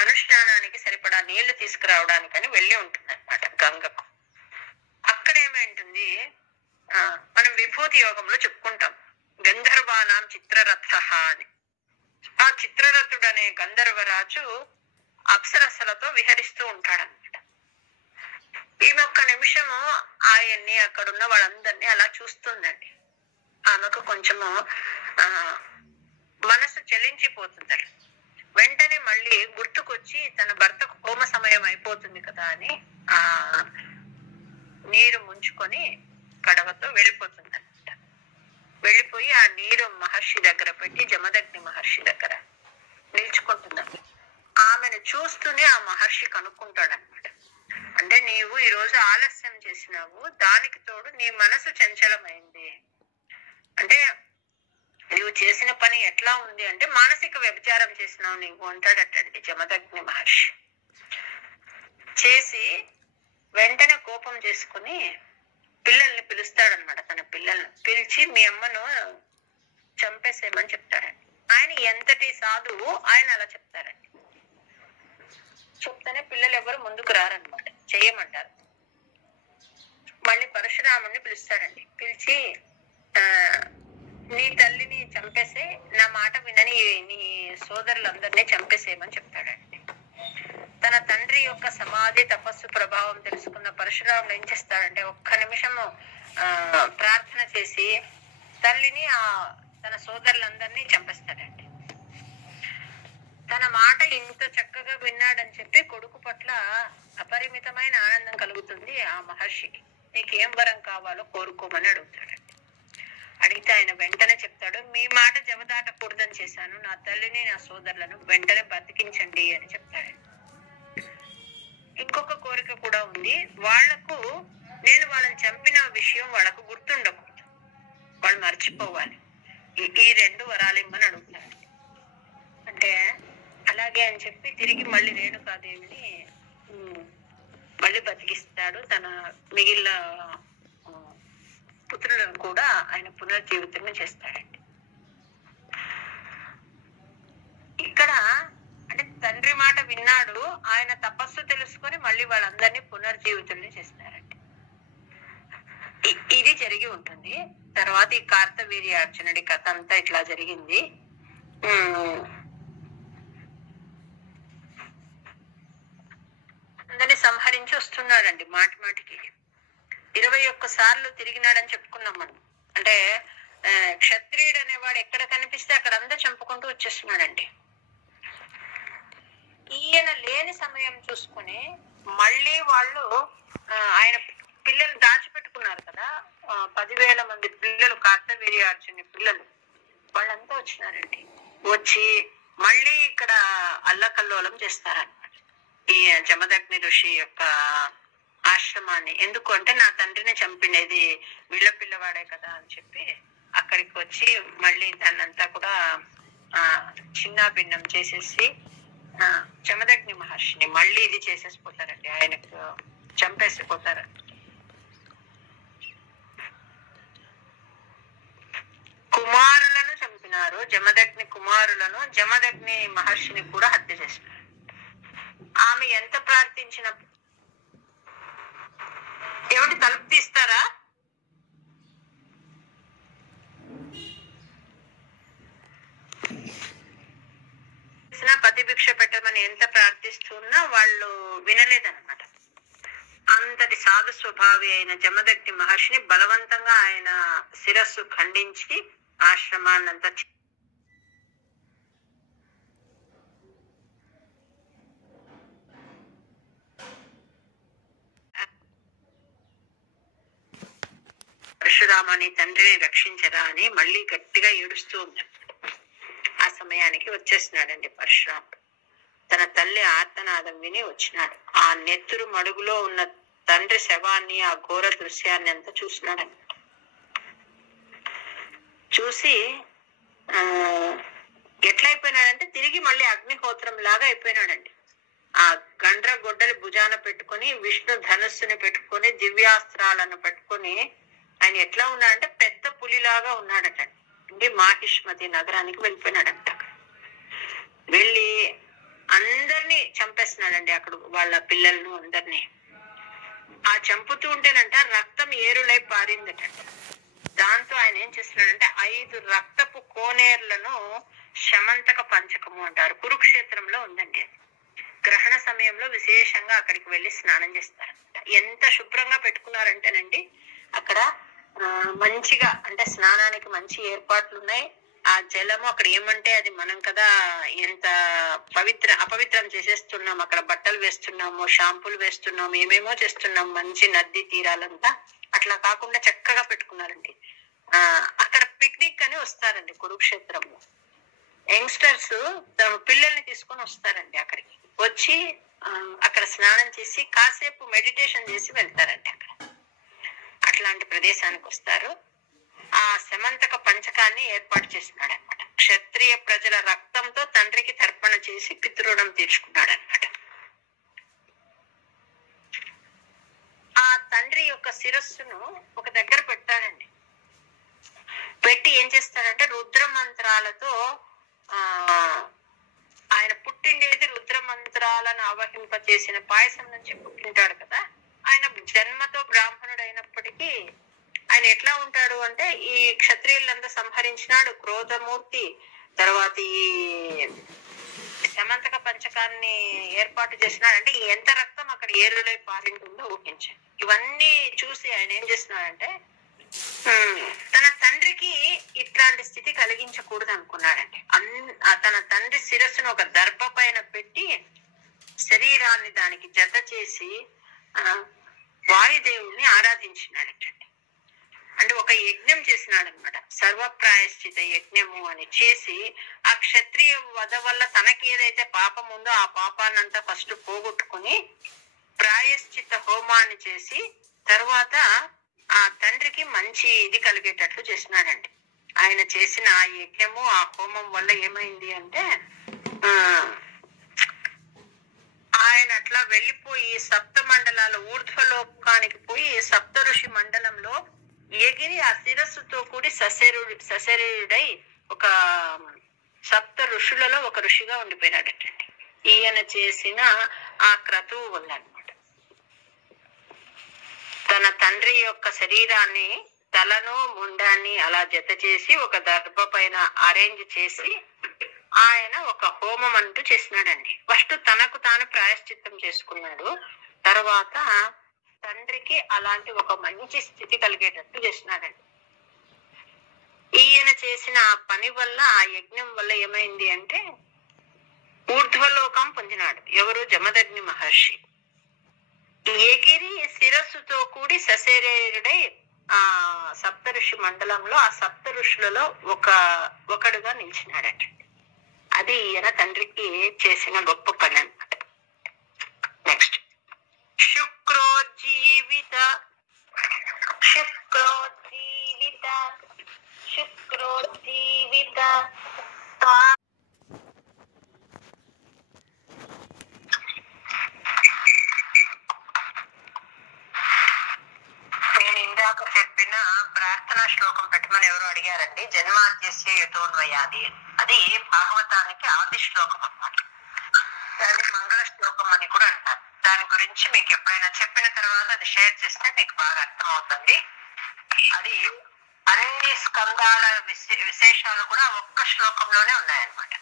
అనుష్ఠానానికి సరిపడా నీళ్లు తీసుకురావడానికని వెళ్ళి ఉంటుంది అనమాట గంగకు. అక్కడ ఏమైంటుంది, మనం విభూతి యోగంలో చెప్పుకుంటాం గంధర్వానాం చిత్రరథ అని. ఆ చిత్రరథుడు అనే గంధర్వరాజు అప్సరసలతో విహరిస్తూ ఉంటాడనమాట. ఈమె ఒక్క నిమిషము ఆయన్ని అక్కడున్న వాళ్ళందరినీ అలా చూస్తుందండి. ఆమెకు కొంచెము మనసు చలించిపోతుందట. వెంటనే మళ్ళీ గుర్తుకొచ్చి తన భర్తకు హోమ సమయం అయిపోతుంది కదా అని ఆ నీరు ముంచుకొని కడవతో వెళ్ళిపోతుంది అనమాట. వెళ్ళిపోయి ఆ నీరు మహర్షి దగ్గర పెట్టి జమదగ్ని మహర్షి దగ్గర నిల్చుకుంటుందండి. ఆమెను చూస్తూనే ఆ మహర్షి కనుక్కుంటాడనమాట. అంటే నీవు ఈ రోజు ఆలస్యం చేసినావు, దానికి తోడు నీ మనసు చంచలమైంది. అంటే నువ్వు చేసిన పని ఎట్లా ఉంది అంటే మానసిక వ్యభిచారం చేసినావు నీవు అంటాడటండి జమదగ్ని మహర్షి. చేసి వెంటనే కోపం చేసుకుని పిల్లల్ని పిలుస్తాడనమాట. తన పిల్లల్ని పిలిచి మీ అమ్మను చంపేసేయమని చెప్తాడండి. ఆయన ఎంతటి సాధువు, ఆయన అలా చెప్తారండి. చెప్తానే పిల్లలు ఎవరు ముందుకు రారనమాట, చెయ్యమంటారు. మళ్ళీ పరశురాముడిని పిలుస్తాడండి. పిలిచి నీ తల్లిని చంపేసే, నా మాట వినని నీ సోదరులందరినీ చంపేసేయమని చెప్తాడండి. తన తండ్రి యొక్క సమాధి తపస్సు ప్రభావం తెలుసుకున్న పరశురాముడు ఏం చేస్తాడంటే ఒక్క నిమిషము ప్రార్థన చేసి తల్లిని తన సోదరులందరినీ చంపేస్తాడండి. తన మాట ఇంత చక్కగా విన్నాడని చెప్పి కొడుకు పట్ల అపరిమితమైన ఆనందం కలుగుతుంది ఆ మహర్షికి. నీకేం వరం కావాలో కోరుకోమని అడుగుతాడండి. అడిగితే ఆయన వెంటనే చెప్తాడు, మీ మాట జవదాటకూడదని చేశాను, నా తల్లిని నా సోదరులను వెంటనే బతికించండి అని చెప్తాడండి. ఇంకొక కోరిక కూడా ఉంది, వాళ్లకు నేను వాళ్ళని చంపిన విషయం వాళ్ళకు గుర్తుండకూడదు, వాళ్ళు మర్చిపోవాలి. ఈ రెండు వరాలిమ్మని అడుగుతాడు. అంటే అలాగే అని చెప్పి తిరిగి మళ్ళీ రేణుకాదేవిని మళ్ళీ బతికిస్తాడు. తన మిగిలిన పుత్రులను కూడా ఆయన పునర్జీవితం చేస్తాడండి. ఇక్కడ అంటే తండ్రి మాట విన్నాడు, ఆయన తపస్సు తెలుసుకొని మళ్ళీ వాళ్ళందరినీ పునర్జీవితుల్ని చేస్తారండి. ఇది జరిగి ఉంటుంది. తర్వాత ఈ కార్తవీర్యార్జునుడి కథ అంతా ఇట్లా జరిగింది. అందరినీ సంహరించి వస్తున్నాడండి. మాటి మాటికి 21 సార్లు తిరిగినాడని చెప్పుకున్నాం మనం. అంటే క్షత్రియుడు అనేవాడు ఎక్కడ కనిపిస్తే అక్కడ అందరూ చంపుకుంటూ వచ్చేస్తున్నాడండి. ఈయన లేని సమయం చూసుకుని మళ్ళీ వాళ్ళు ఆయన పిల్లలు దాచిపెట్టుకున్నారు కదా, 10,000 మంది పిల్లలు, కార్తవీర్యార్జుని పిల్లలు, వాళ్ళంతా వచ్చినారండి. వచ్చి మళ్ళీ ఇక్కడ అల్లకల్లోలం చేస్తారన్నమాట ఈ జమదగ్ని ఋషి యొక్క ఆశ్రమాన్ని. ఎందుకు అంటే నా తండ్రిని చంపినది వీళ్ళ పిల్లవాడే కదా అని చెప్పి అక్కడికి వచ్చి మళ్ళీ దాన్నంతా కూడా చిన్న భిన్నం చేసేసి జమదగ్ని మహర్షిని మళ్ళీ ఇది చేసేసిపోతారండి, ఆయనకు చంపేసిపోతారు. జమదగ్ని కుమారులను జమదగ్ని మహర్షిని కూడా హత్య చేసినాడు. ఆమె ఎంత ప్రార్థించిన ఏమిటి తలుపు తీస్తారా? పతిభిక్ష పెట్టమని ఎంత ప్రార్థిస్తున్నా వాళ్ళు వినలేదన్నమాట. అంతటి సాధు స్వభావి అయిన జమదగ్ని మహర్షిని బలవంతంగా ఆయన శిరస్సు ఖండించి ఆశ్రమాన్నంతా పరశురామని తండ్రిని రక్షించరా అని మళ్ళీ గట్టిగా ఏడుస్తూ ఉన్నాడు. ఆ సమయానికి వచ్చేసినాడండి పరశురాముడు. తన తల్లి ఆర్తనాదం విని వచ్చినాడు. ఆ నెత్తురు మడుగులో ఉన్న తండ్రి శవాన్ని, ఆ ఘోర దృశ్యాన్ని అంతా చూసినాడండి. చూసి ఎట్లయిపోయినాడంటే తిరిగి మళ్ళీ అగ్నిహోత్రం లాగా అయిపోయినాడండి. ఆ గండ్ర గొడ్డలి భుజాన పెట్టుకొని, విష్ణు ధనుస్సుని పెట్టుకొని, దివ్యాస్త్రాలను పెట్టుకొని ఆయన ఎట్లా ఉన్నాడంటే పెద్ద పులిలాగా ఉన్నాడట. మాహిష్మతి నగరానికి వెళ్ళిపోయినాడంట. వెళ్ళి అందరినీ చంపేస్తున్నాడండి అక్కడ వాళ్ళ పిల్లలను అందరినీ. ఆ చంపుతూ ఉంటేనంట రక్తం ఏరులై పారిందట. దాంతో ఆయన ఏం చేస్తున్నాడంటే 5 రక్తపు కోనేర్లను శమంతక పంచకము అంటారు, కురుక్షేత్రంలో ఉందండి. గ్రహణ సమయంలో విశేషంగా అక్కడికి వెళ్ళి స్నానం చేస్తారంట. ఎంత శుభ్రంగా పెట్టుకున్నారంటేనండి అక్కడ మంచిగా, అంటే స్నానానికి మంచి ఏర్పాట్లు ఉన్నాయి. ఆ జలము అక్కడ ఏమంటే అది మనం కదా ఎంత అపవిత్రం చేసేస్తున్నాం. అక్కడ బట్టలు వేస్తున్నాము, షాంపూలు వేస్తున్నాము, ఏమేమో చేస్తున్నాం. మంచి నది తీరాలంతా అట్లా కాకుండా చక్కగా పెట్టుకున్నారండి. అక్కడ పిక్నిక్ అని వస్తారండి కురుక్షేత్రంలో. యంగ్స్టర్స్ తమ పిల్లల్ని తీసుకొని వస్తారండి. అక్కడికి వచ్చి అక్కడ స్నానం చేసి కాసేపు మెడిటేషన్ చేసి వెళ్తారండి. అక్కడ అట్లాంటి ప్రదేశానికి వస్తారు. ఆ శమంతక పంచకాన్ని ఏర్పాటు చేసినాడు అనమాట. క్షత్రియ ప్రజల రక్తంతో తండ్రికి తర్పణ చేసి పితృణం తీర్చుకున్నాడు అనమాట. ఆ తండ్రి యొక్క శిరస్సును ఒక దగ్గర పెట్టాడండి. పెట్టి ఏం చేస్తాడంటే రుద్ర మంత్రాలతో, ఆయన పుట్టిండేది రుద్ర మంత్రాలను ఆవహింప చేసిన పాయసం నుంచి పుట్టింటాడు కదా. ఆయన జన్మతో బ్రాహ్మణుడు అయినప్పటికీ ఆయన ఎట్లా ఉంటాడు అంటే ఈ క్షత్రియులంతా సంహరించినాడు, క్రోధమూర్తి. తర్వాత ఈ శమంతక పంచకాన్ని ఏర్పాటు చేసినాడు. అంటే ఎంత రక్తం అక్కడ ఏరులై పారింటుందో ఊహించండి. ఇవన్నీ చూసి ఆయన ఏం చేస్తున్నాడంటే తన తండ్రికి ఇట్లాంటి స్థితి కలిగించకూడదు అనుకున్నాడండి. తన తండ్రి శిరస్సును ఒక దర్భ పైన పెట్టి శరీరాన్ని దానికి జత చేసి వాయుదేవుణ్ణి ఆరాధించినాడటండి. అంటే ఒక యజ్ఞం చేసినాడు అనమాట. సర్వప్రాయశ్చిత యజ్ఞము అని చేసి ఆ క్షత్రియ వధ వల్ల తనకి ఏదైతే పాపం ఉందో ఆ పాపాన్నంతా ఫస్ట్ పోగొట్టుకుని ప్రాయశ్చిత హోమాన్ని చేసి తర్వాత ఆ తండ్రికి మంచి ఇది కలిగేటట్లు చేసినాడండి. ఆయన చేసిన ఆ యజ్ఞము, ఆ హోమం వల్ల ఏమైంది అంటే ఆయన అట్లా వెళ్ళిపోయి సప్త మండలాల ఊర్ధ్వలోకానికి పోయి సప్త ఋషి మండలంలో ఎగిరి ఆ శిరస్సుతో కూడి సశరీరుడై ఒక సప్త ఋషులలో ఒక ఋషిగా ఉండిపోయినాడటండి. ఈయన చేసిన ఆ క్రతువు వల్ల అనమాట. తన తండ్రి యొక్క శరీరాన్ని, తలను ముండాన్ని అలా జత చేసి ఒక దర్భ పైన అరేంజ్ చేసి ఆయన ఒక హోమం అంటూ చేసినాడండి. ఫస్ట్ తనకు తాను ప్రాయశ్చిత్తం చేసుకున్నాడు. తర్వాత తండ్రికి అలాంటి ఒక మంచి స్థితి కలిగేటట్టు చేసినాడండి. ఈయన చేసిన ఆ పని వల్ల, ఆ యజ్ఞం వల్ల ఏమైంది అంటే ఊర్ధ్వలోకం పొందినాడు. ఎవరు? జమదగ్ని మహర్షి. ఎగిరి శిరస్సుతో కూడి సశరీరుడై ఆ సప్త ఋషి మండలంలో, ఆ సప్త ఋషులలో ఒకడుగా నిలిచినాడట. అది ఈయన తండ్రికి చేసిన గొప్ప పని అన్నమాట. నెక్స్ట్ శుక్రోజ్జీవిత నేను ఇందాక చెప్పిన ఆయన ప్రార్థనా శ్లోకం పెట్టమని ఎవరు అడిగారండి, జన్మాద్యస్య యతోన్వయాది. అది భాగవతానికి ఆది శ్లోకం అన్నమాట. అది మంగళ శ్లోకం అని కూడా అంటారు. దాని గురించి మీకు ఎప్పుడైనా చెప్పిన తర్వాత అది షేర్ చేస్తే మీకు బాగా అర్థమవుతుంది. అది అన్ని స్కందాల విశేషాలు కూడా ఒక్క శ్లోకంలోనే ఉన్నాయన్నమాట.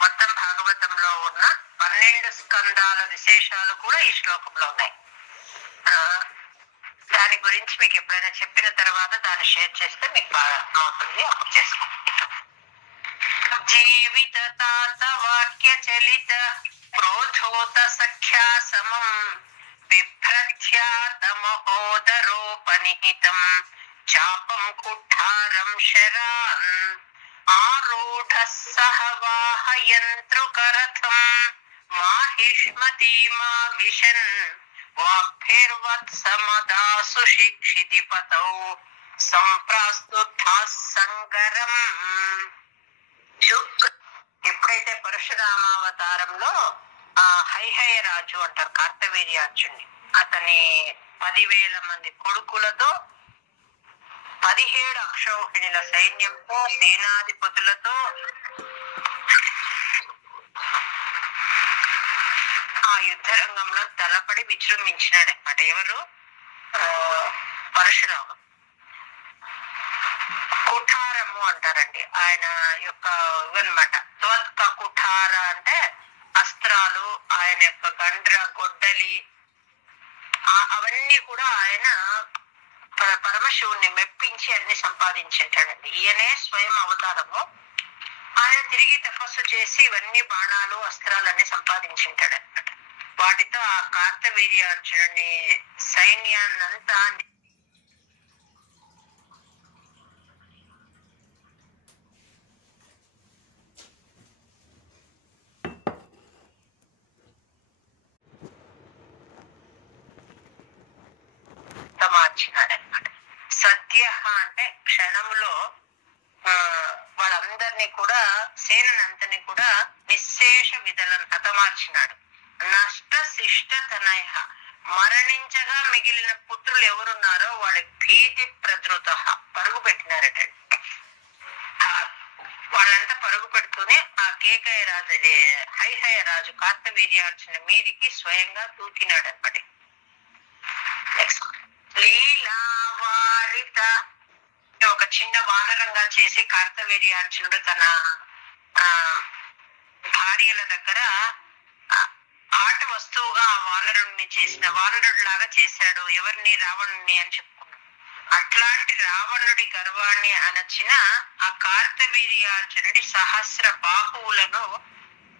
మొత్తం భాగవతంలో ఉన్న 12 స్కందాల విశేషాలు కూడా ఈ శ్లోకంలో ఉన్నాయి. దాని గురించి మీకు ఎప్పుడైనా చెప్పిన తర్వాత దాన్ని షేర్ చేస్తే మీకు బాగా అర్థమవుతుంది. అప్పుడు చేసుకోండి. జీవిత తాత వాక్య చలిత క్రోధోత సఖ్యా సమం బిభ్రత్యాత మహోదరోపనిహితం చాపం కుఠారం శరాన్ ఆరూఢ సహ వాహయంత్రుకరథం మాహిష్మతి మా విశన్ వాగ్భిర్వత్సమదాసు శిక్షితి పతౌ సంప్రాస్తుతా సంగరం. ఎప్పుడైతే పరశురామావతారంలో హైహయ రాజు అంటారు కార్తవీర్యార్జున్ని, అతని 10,000 మంది కొడుకులతో 17 అక్షౌహిణుల సైన్యంతో సేనాధిపతులతో ఆ యుద్ధ రంగంలో తలపడి విజృంభించినాడనమాట. ఎవరు? పరశురాము. కుఠారము అంటారండి ఆయన యొక్క ఇవన్నమాట. త్వత్క కుఠార అంటే అస్త్రాలు, ఆయన యొక్క గండ్ర గొడ్డలి, అవన్నీ కూడా ఆయన పరమశివుణ్ణి మెప్పించి అన్ని సంపాదించేటాడండి. ఈయనే స్వయం అవతారము. ఆయన తిరిగి తపస్సు చేసి ఇవన్నీ బాణాలు అస్త్రాలన్నీ సంపాదించింటాడనమాట. వాటితో ఆ కార్తవీర్యార్జునుని సైన్యాన్నంతా మార్చినాడనమాట. సత్య అంటే క్షణములో వాళ్ళందరినీ కూడా సేనంతని కూడా నిశేష విధులను హతమార్చినాడు. నష్ట శిష్ట తనయ మరణించగా మిగిలిన పుత్రులు ఎవరున్నారో వాళ్ళ భీతి ప్రదృత పరుగు పెట్టినారట. వాళ్ళంతా పరుగు పెడుతూనే ఆ కేకయ రాజు హైహయ రాజు కార్తవీర్యార్జున మీదికి స్వయంగా దూకినాడు అనమాట. లీలావారిత ఒక చిన్న వానరంగా చేసి కార్తవీర్యార్జునుడు తన భార్యల దగ్గర ఆట వస్తువుగా ఆ వానరుడిని చేసిన వానరుడు లాగా చేశాడు. ఎవరిని? రావణుని అని చెప్పుకున్నాడు. అట్లాంటి రావణుడి గర్వాన్ని అనర్చిన ఆ కార్తవీర్యార్జునుడి సహస్ర బాహువులను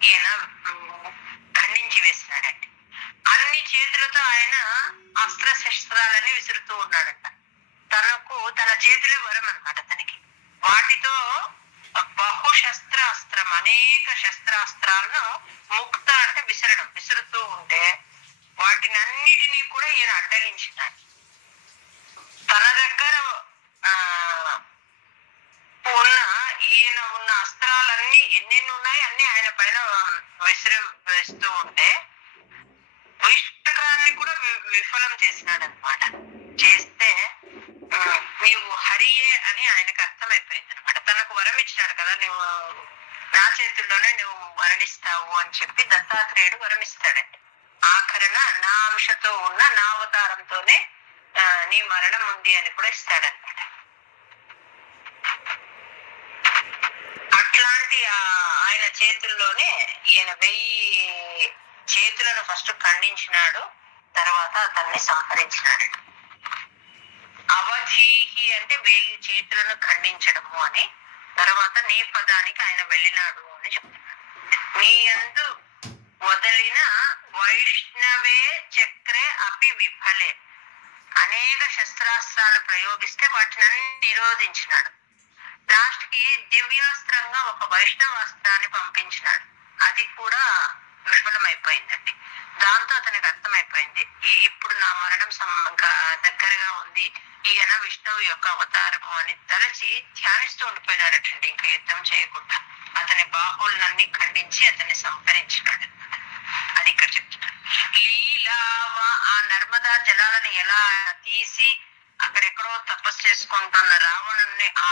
ఈయన ఖండించి వేసినాడండి. అన్ని చేతులతో ఆయన అస్త్ర శస్త్రాలని విసురుతూ ఉన్నాడంట. తన చేతిలో వరం అనమాట తనకి. వాటితో బహుశస్త్రాస్త్రం అనేక శస్త్రాస్త్రాలను ముక్త అంటే విసురుతూ ఉంటే వాటిని అన్నిటినీ కూడా ఈయన అడ్డగించినాడు. తన దగ్గర ఈయన ఉన్న అస్త్రాలన్నీ ఎన్నెన్ని ఉన్నాయి అన్ని ఆయన పైన వేస్తూ ఉంటే విష్ణురాన్ని కూడా విఫలం చేసినాడు అనమాట. చేస్తే నీవు హరియే అని ఆయనకు అర్థమైపోయింది అనమాట. తనకు వరం ఇచ్చినాడు కదా, నువ్వు నా చేతుల్లోనే నువ్వు మరణిస్తావు అని చెప్పి దత్తాత్రేయుడు వరం ఇస్తాడండి. ఆఖరణ నా అంశతో ఉన్న నా అవతారంతోనే నీ మరణం ఉంది అని కూడా ఇస్తాడనమాట. అట్లాంటి ఆయన చేతుల్లోనే ఈయన 1000 చేతులను ఫస్ట్ ఖండించినాడు, తర్వాత అతన్ని సంహరించినాడు. అవధీహి అంటే 1000 చేతులను ఖండించడము అని. తర్వాత నీ పదానికి ఆయన వెళ్ళినాడు అని చెప్తున్నాడు. నీ యందు వదిలిన వైష్ణవే చక్రే అపి విఫలే అనేక శస్త్రాస్త్రాలు ప్రయోగిస్తే వాటిని నిరోధించినాడు. లాస్ట్ కి దివ్యాస్త్రంగా ఒక వైష్ణవాస్త్రాన్ని పంపించినాడు. అది కూడా విఫలమైపోయిందండి. దాంతో అతనికి అర్థమైపోయింది ఇప్పుడు నా మరణం దగ్గరగా ఉంది, ఈయన విష్ణువు యొక్క అవతారము అని తలచి ధ్యానిస్తూ ఉండిపోయినాడటండి. ఇంకా యుద్ధం చేయకుండా అతని బాహువులన్నీ ఖండించి అతన్ని సంహరించినాడు. అది ఇక్కడ చెప్తున్నాడు. లీలావా ఆ నర్మదా జలాలను ఎలా తీసి అక్కడెక్కడో తపస్సు చేసుకుంటున్న రావణుణ్ణి ఆ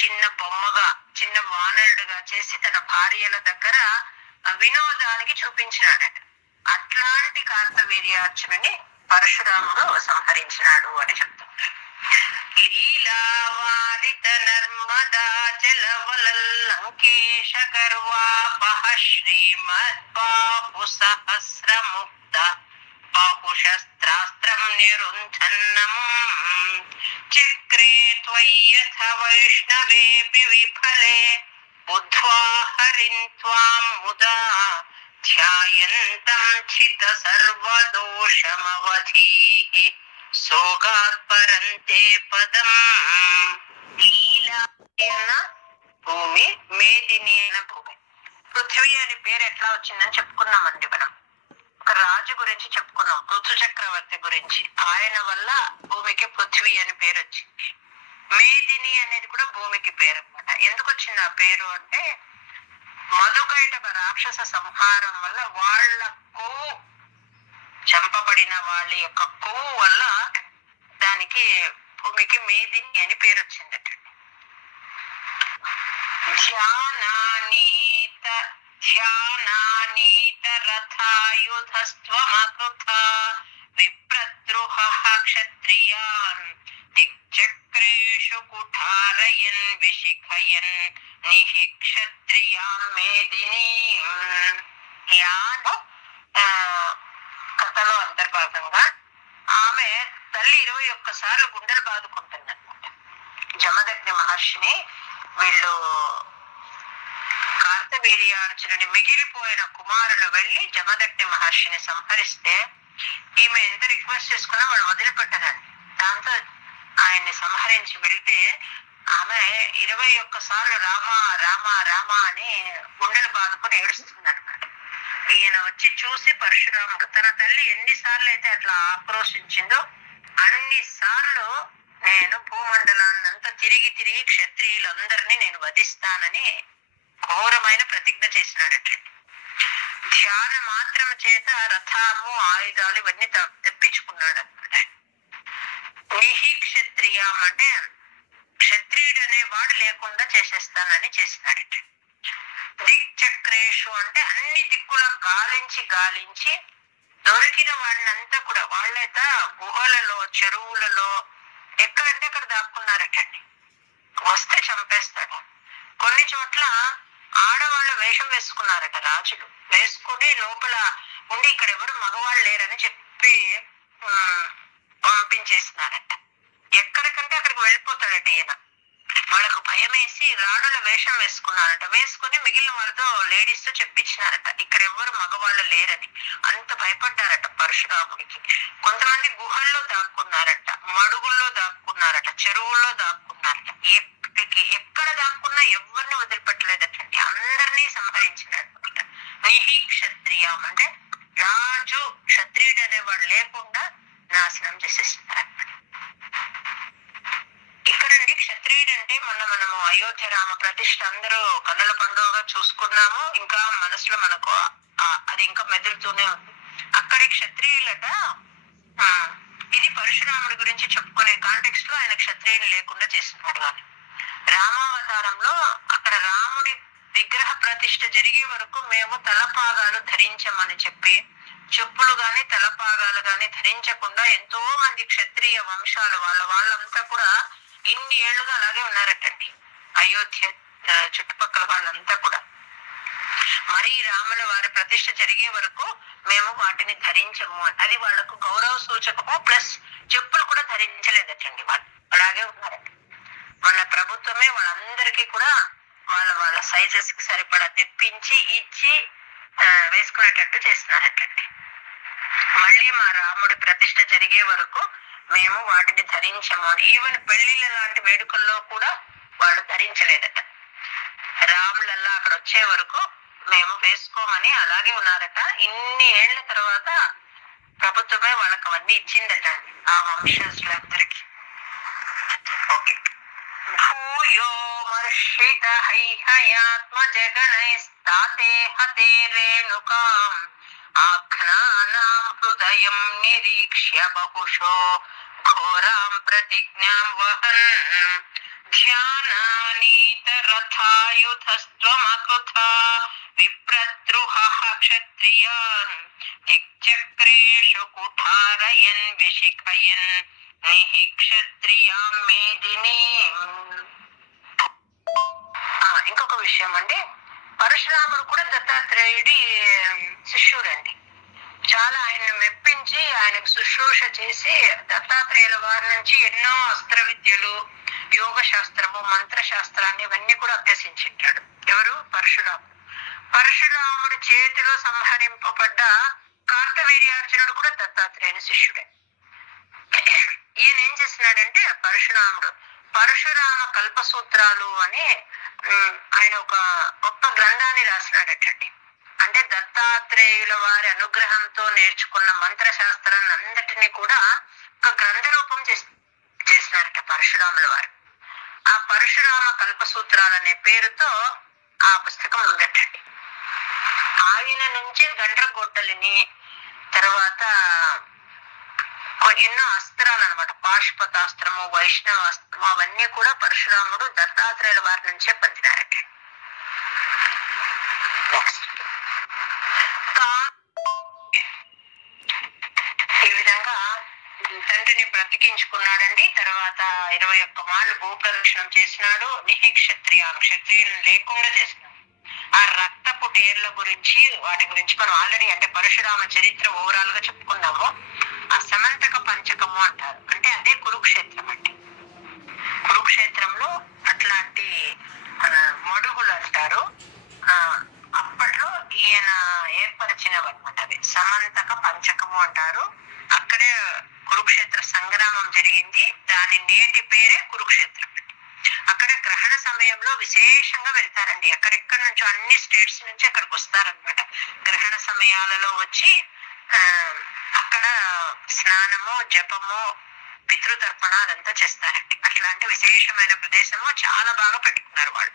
చిన్న బొమ్మగా, చిన్న వానరుడుగా చేసి తన భార్యల దగ్గర వినోదానికి చూపించినాడట. అట్లాంటి కార్తవీర్యార్జునుని పరశురాముడు సంహరించినాడు అని చెప్తున్నారు. లీలావారిత నర్మదా జలవలంకేశ గర్వాపహ శ్రీమద్బాహు సహస్రముక్త బాహుశస్త్రాస్త్రం నిరుంధన్నమం చక్రే త్వయ్యథ వైష్ణవేపి విఫలే బుద్ధ్వా హరిం త్వాం ముదా ధ్యాయంతం చిత సర్వదోషమవధీః శోకాత్పరంతే పదం. లీలా అన్న భూమి, మేదిని అయిన భూమి. పృథ్వీ అని పేరు ఎట్లా వచ్చిందని చెప్పుకున్నామండి మనం. ఒక రాజు గురించి చెప్పుకున్నాం, పృథు చక్రవర్తి గురించి. ఆయన వల్ల భూమికి పృథ్వీ అని పేరు వచ్చింది. మేదిని అనేది కూడా భూమికి పేరు అనమాట. ఎందుకు వచ్చింది ఆ పేరు అంటే, మధుకైటభ రాక్షస సంహారం వల్ల వాళ్ళ కొవ్వు, చంపబడిన వాళ్ళ యొక్క కొవ్వు వల్ల దానికి భూమికి మేదిని అని పేరు వచ్చిందట. ధ్యానానీత రథాయుధస్త్వమకృతా విప్రద్రుహః క్షత్రియాన్ దిక్చక్రేషు కుఠారయన్ విశిఖయన్ నిహి క్షత్రియాం మేదినీం. కథలో అంతర్భాగంగా ఆమె తల్లి 21 సార్లు గుండెలు బాదుకుంటుందన్నమాట. జమదగ్ని మహర్షిని వీళ్ళు కార్తవీర్యార్జునుని మిగిలిపోయిన కుమారులు వెళ్లి జమదగ్ని మహర్షిని సంహరిస్తే ఈమె ఎంత రిక్వెస్ట్ చేసుకున్నా వాళ్ళు వదిలిపెట్టదండి. దాంతో ఆయన్ని సంహరించి వెళ్తే ఆమె 21 సార్లు రామా రామా రామా అని గుండెలు బాదుకుని ఏడుస్తుందన్నమాట. ఈయన వచ్చి చూసి పరశురాముడు తన తల్లి ఎన్నిసార్లు అయితే అట్లా ఆక్రోశించిందో అన్ని సార్లు నేను భూమండలాన్నంతా తిరిగి తిరిగి క్షత్రియులందరినీ నేను వధిస్తానని ఘోరమైన ప్రతిజ్ఞ చేసినాడట. ధ్యాన మాత్రం చేత రథము, ఆయుధాలు ఇవన్నీ తెప్పించుకున్నాడు అనమాట. నిహి క్షత్రియం అంటే క్షత్రియుడు అనేవాడు లేకుండా చేసేస్తానని చేసినాడట. దిక్చక్రేషు అంటే అన్ని దిక్కుల గాలించి గాలించి దొరికిన వాడినంతా కూడా వాళ్ళైతే గుహలలో, చెరువులలో ఎక్కడంటే అక్కడ దాక్కున్నారటండి. వస్తే చంపేస్తాడు. కొన్ని చోట్ల ఆడవాళ్ళ వేషం వేసుకున్నారట రాజులు. వేసుకుని లోపల ఉండి ఇక్కడ ఎవరు మగవాళ్ళు లేరని చెప్పి పంపించేస్తున్నారట. ఎక్కడికంటే అక్కడికి వెళ్ళిపోతాడట ఈయన. వాళ్ళకు భయం వేసి రాణుల వేషం వేసుకున్నారట. వేసుకుని మిగిలిన వాళ్ళతో లేడీస్ తో చెప్పించినారట ఇక్కడ ఎవరు మగవాళ్ళు లేరని. అంత భయపడ్డారట పరశురాముడికి. కొంతమంది గుహల్లో దాక్కున్నారట, మడుగుల్లో దాక్కున్నారట, చెరువుల్లో దాక్కున్నారట. ఎక్కడ దాక్కున్నా ఎవరిని వదిలిపెట్టలేదటండి. అందరినీ సంహరించినారట. నిహి క్షత్రియం అంటే రాజు, క్షత్రియుడు అనేవాడు లేకుండా నాశనం చేసేస్తున్నారట. ఇక్కడండి క్షత్రియుడు అంటే మనము అయోధ్య రామ ప్రతిష్ఠ అందరూ కన్నుల పండుగగా చూసుకున్నాము. ఇంకా మనసులో మనకు అది ఇంకా మెదులుతూనే ఉంది. అక్కడి క్షత్రియులట ఇది పరశురాముడి గురించి చెప్పుకునే కాంటెక్స్ట్ లో ఆయన క్షత్రియులు లేకుండా చేస్తున్నాడు. అని రామావతారంలో అక్కడ రాముడి విగ్రహ ప్రతిష్ఠ జరిగే వరకు మేము తలపాగాలు ధరించమని చెప్పి చెప్పులు గాని తలపాగాలు గాని ధరించకుండా ఎంతో మంది క్షత్రియ వంశాలు వాళ్ళంతా కూడా ఇన్ని ఏళ్లుగా అలాగే ఉన్నారటండి. అయోధ్య చుట్టుపక్కల వాళ్ళంతా కూడా మరి రాముల వారి ప్రతిష్ఠ జరిగే వరకు మేము వాటిని ధరించము అని. అది వాళ్లకు గౌరవ సూచకము. ప్లస్ చెప్పులు కూడా ధరించలేదటండి. వాళ్ళు అలాగే ఉన్నారండి. మన ప్రభుత్వమే వాళ్ళందరికీ కూడా వాళ్ళ సైజెస్ కి సరిపడా తెప్పించి ఇచ్చి వేసుకునేటట్టు చేస్తున్నారటండి. మళ్ళీ మా రాముడి ప్రతిష్ఠ జరిగే వరకు మేము వాటిని ధరించము అని. ఈవెన్ పెళ్లిళ్ళ లాంటి వేడుకల్లో కూడా వాళ్ళు ధరించలేదట. రాములల్లా అక్కడ వచ్చే వరకు మేము వేసుకోమని అలాగే ఉన్నారట. ఇన్ని ఏళ్ల తర్వాత ప్రభుత్వమే వాళ్ళకి అవన్నీ ఇచ్చిందట ఆ వంశస్థులందరికీ. ఓకే. భూయో మర్షిత హైహయాత్మజగణైస్తాతే హతే రేణుకాం ఆఖ్నానాం హృదయం నిరీక్ష్య బహుశో ఘోరాం ప్రతిజ్ఞాం వహన్ ధ్యానానీతరథాయుధస్త్వమకృథా విప్రద్రుహః క్షత్రియాన్ దిక్చక్రేషు కుఠారయన్ విశిఖయన్ నిహి క్షత్రియాం మేదినీం. ఇంకొక విషయం అండి, పరశురాముడు కూడా దత్తాత్రేయుడి శిష్యుడండి. చాలా ఆయన్ని మెప్పించి ఆయనకు శుశ్రూష చేసి దత్తాత్రేయుల వారి నుంచి ఎన్నో అస్త్ర విద్యలు, యోగ శాస్త్రము, మంత్ర శాస్త్రాన్ని ఇవన్నీ కూడా అభ్యసించింటాడు. ఎవరు? పరశురాముడు. పరశురాముడి చేతిలో సంహరింపబడ్డ కార్తవీర్యార్జునుడు కూడా దత్తాత్రేయుని శిష్యుడే. ఈయన ఏం చేస్తున్నాడంటే పరశురాముడు పరశురామ కల్పసూత్రాలు అని ఆయన ఒక గొప్ప గ్రంథాన్ని రాసినాడటండి. అంటే దత్తాత్రేయుల వారి అనుగ్రహంతో నేర్చుకున్న మంత్ర శాస్త్రాన్ని అంతటినీ కూడా ఒక గ్రంథ రూపం చేసినారట పరశురాముల వారు. ఆ పరశురామ కల్పసూత్రాలు అనే పేరుతో ఆ పుస్తకం ఉందటండి. ఆయన నుంచే గండ్రగొడ్డలిని, తర్వాత ఎన్నో అస్త్రాలు అనమాట, పాశుపతాస్త్రము, వైష్ణవాస్త్రము, అవన్నీ కూడా పరశురాముడు దత్తాత్రేయుల వారి నుంచే పొందినారట. ఈ విధంగా తండ్రిని బ్రతికించుకున్నాడండి. తర్వాత 21 మార్లు భూప్రదక్షిణం చేసినాడు. నిహి క్షత్రియాలు, క్షత్రియులను లేకుండా చేసినాడు. ఆ రక్తపు టేర్ల గురించి, వాటి గురించి మనం ఆల్రెడీ అంటే పరశురామ చరిత్ర ఓవరాల్ గా చెప్పుకున్నాము. ఆ సమంతక పంచకము అంటారు, అంటే అదే కురుక్షేత్రం అండి. కురుక్షేత్రంలో అట్లాంటి మడుగులు అంటారు. అప్పట్లో ఈయన ఏర్పరిచినవి అనమాట. అవి సమంతక పంచకము అంటారు. అక్కడే కురుక్షేత్ర సంగ్రామం జరిగింది. దాని నేటి పేరే కురుక్షేత్రం. అక్కడ గ్రహణ సమయంలో విశేషంగా వెళ్తారండి. ఎక్కడెక్కడి నుంచో అన్ని స్టేట్స్ నుంచి అక్కడికి వస్తారనమాట. గ్రహణ సమయాలలో వచ్చి అక్కడ స్నానము, జపము, పితృతర్పణ అదంతా చేస్తారండి. అట్లాంటి విశేషమైన ప్రదేశము చాలా బాగా పెట్టుకున్నారు వాళ్ళు.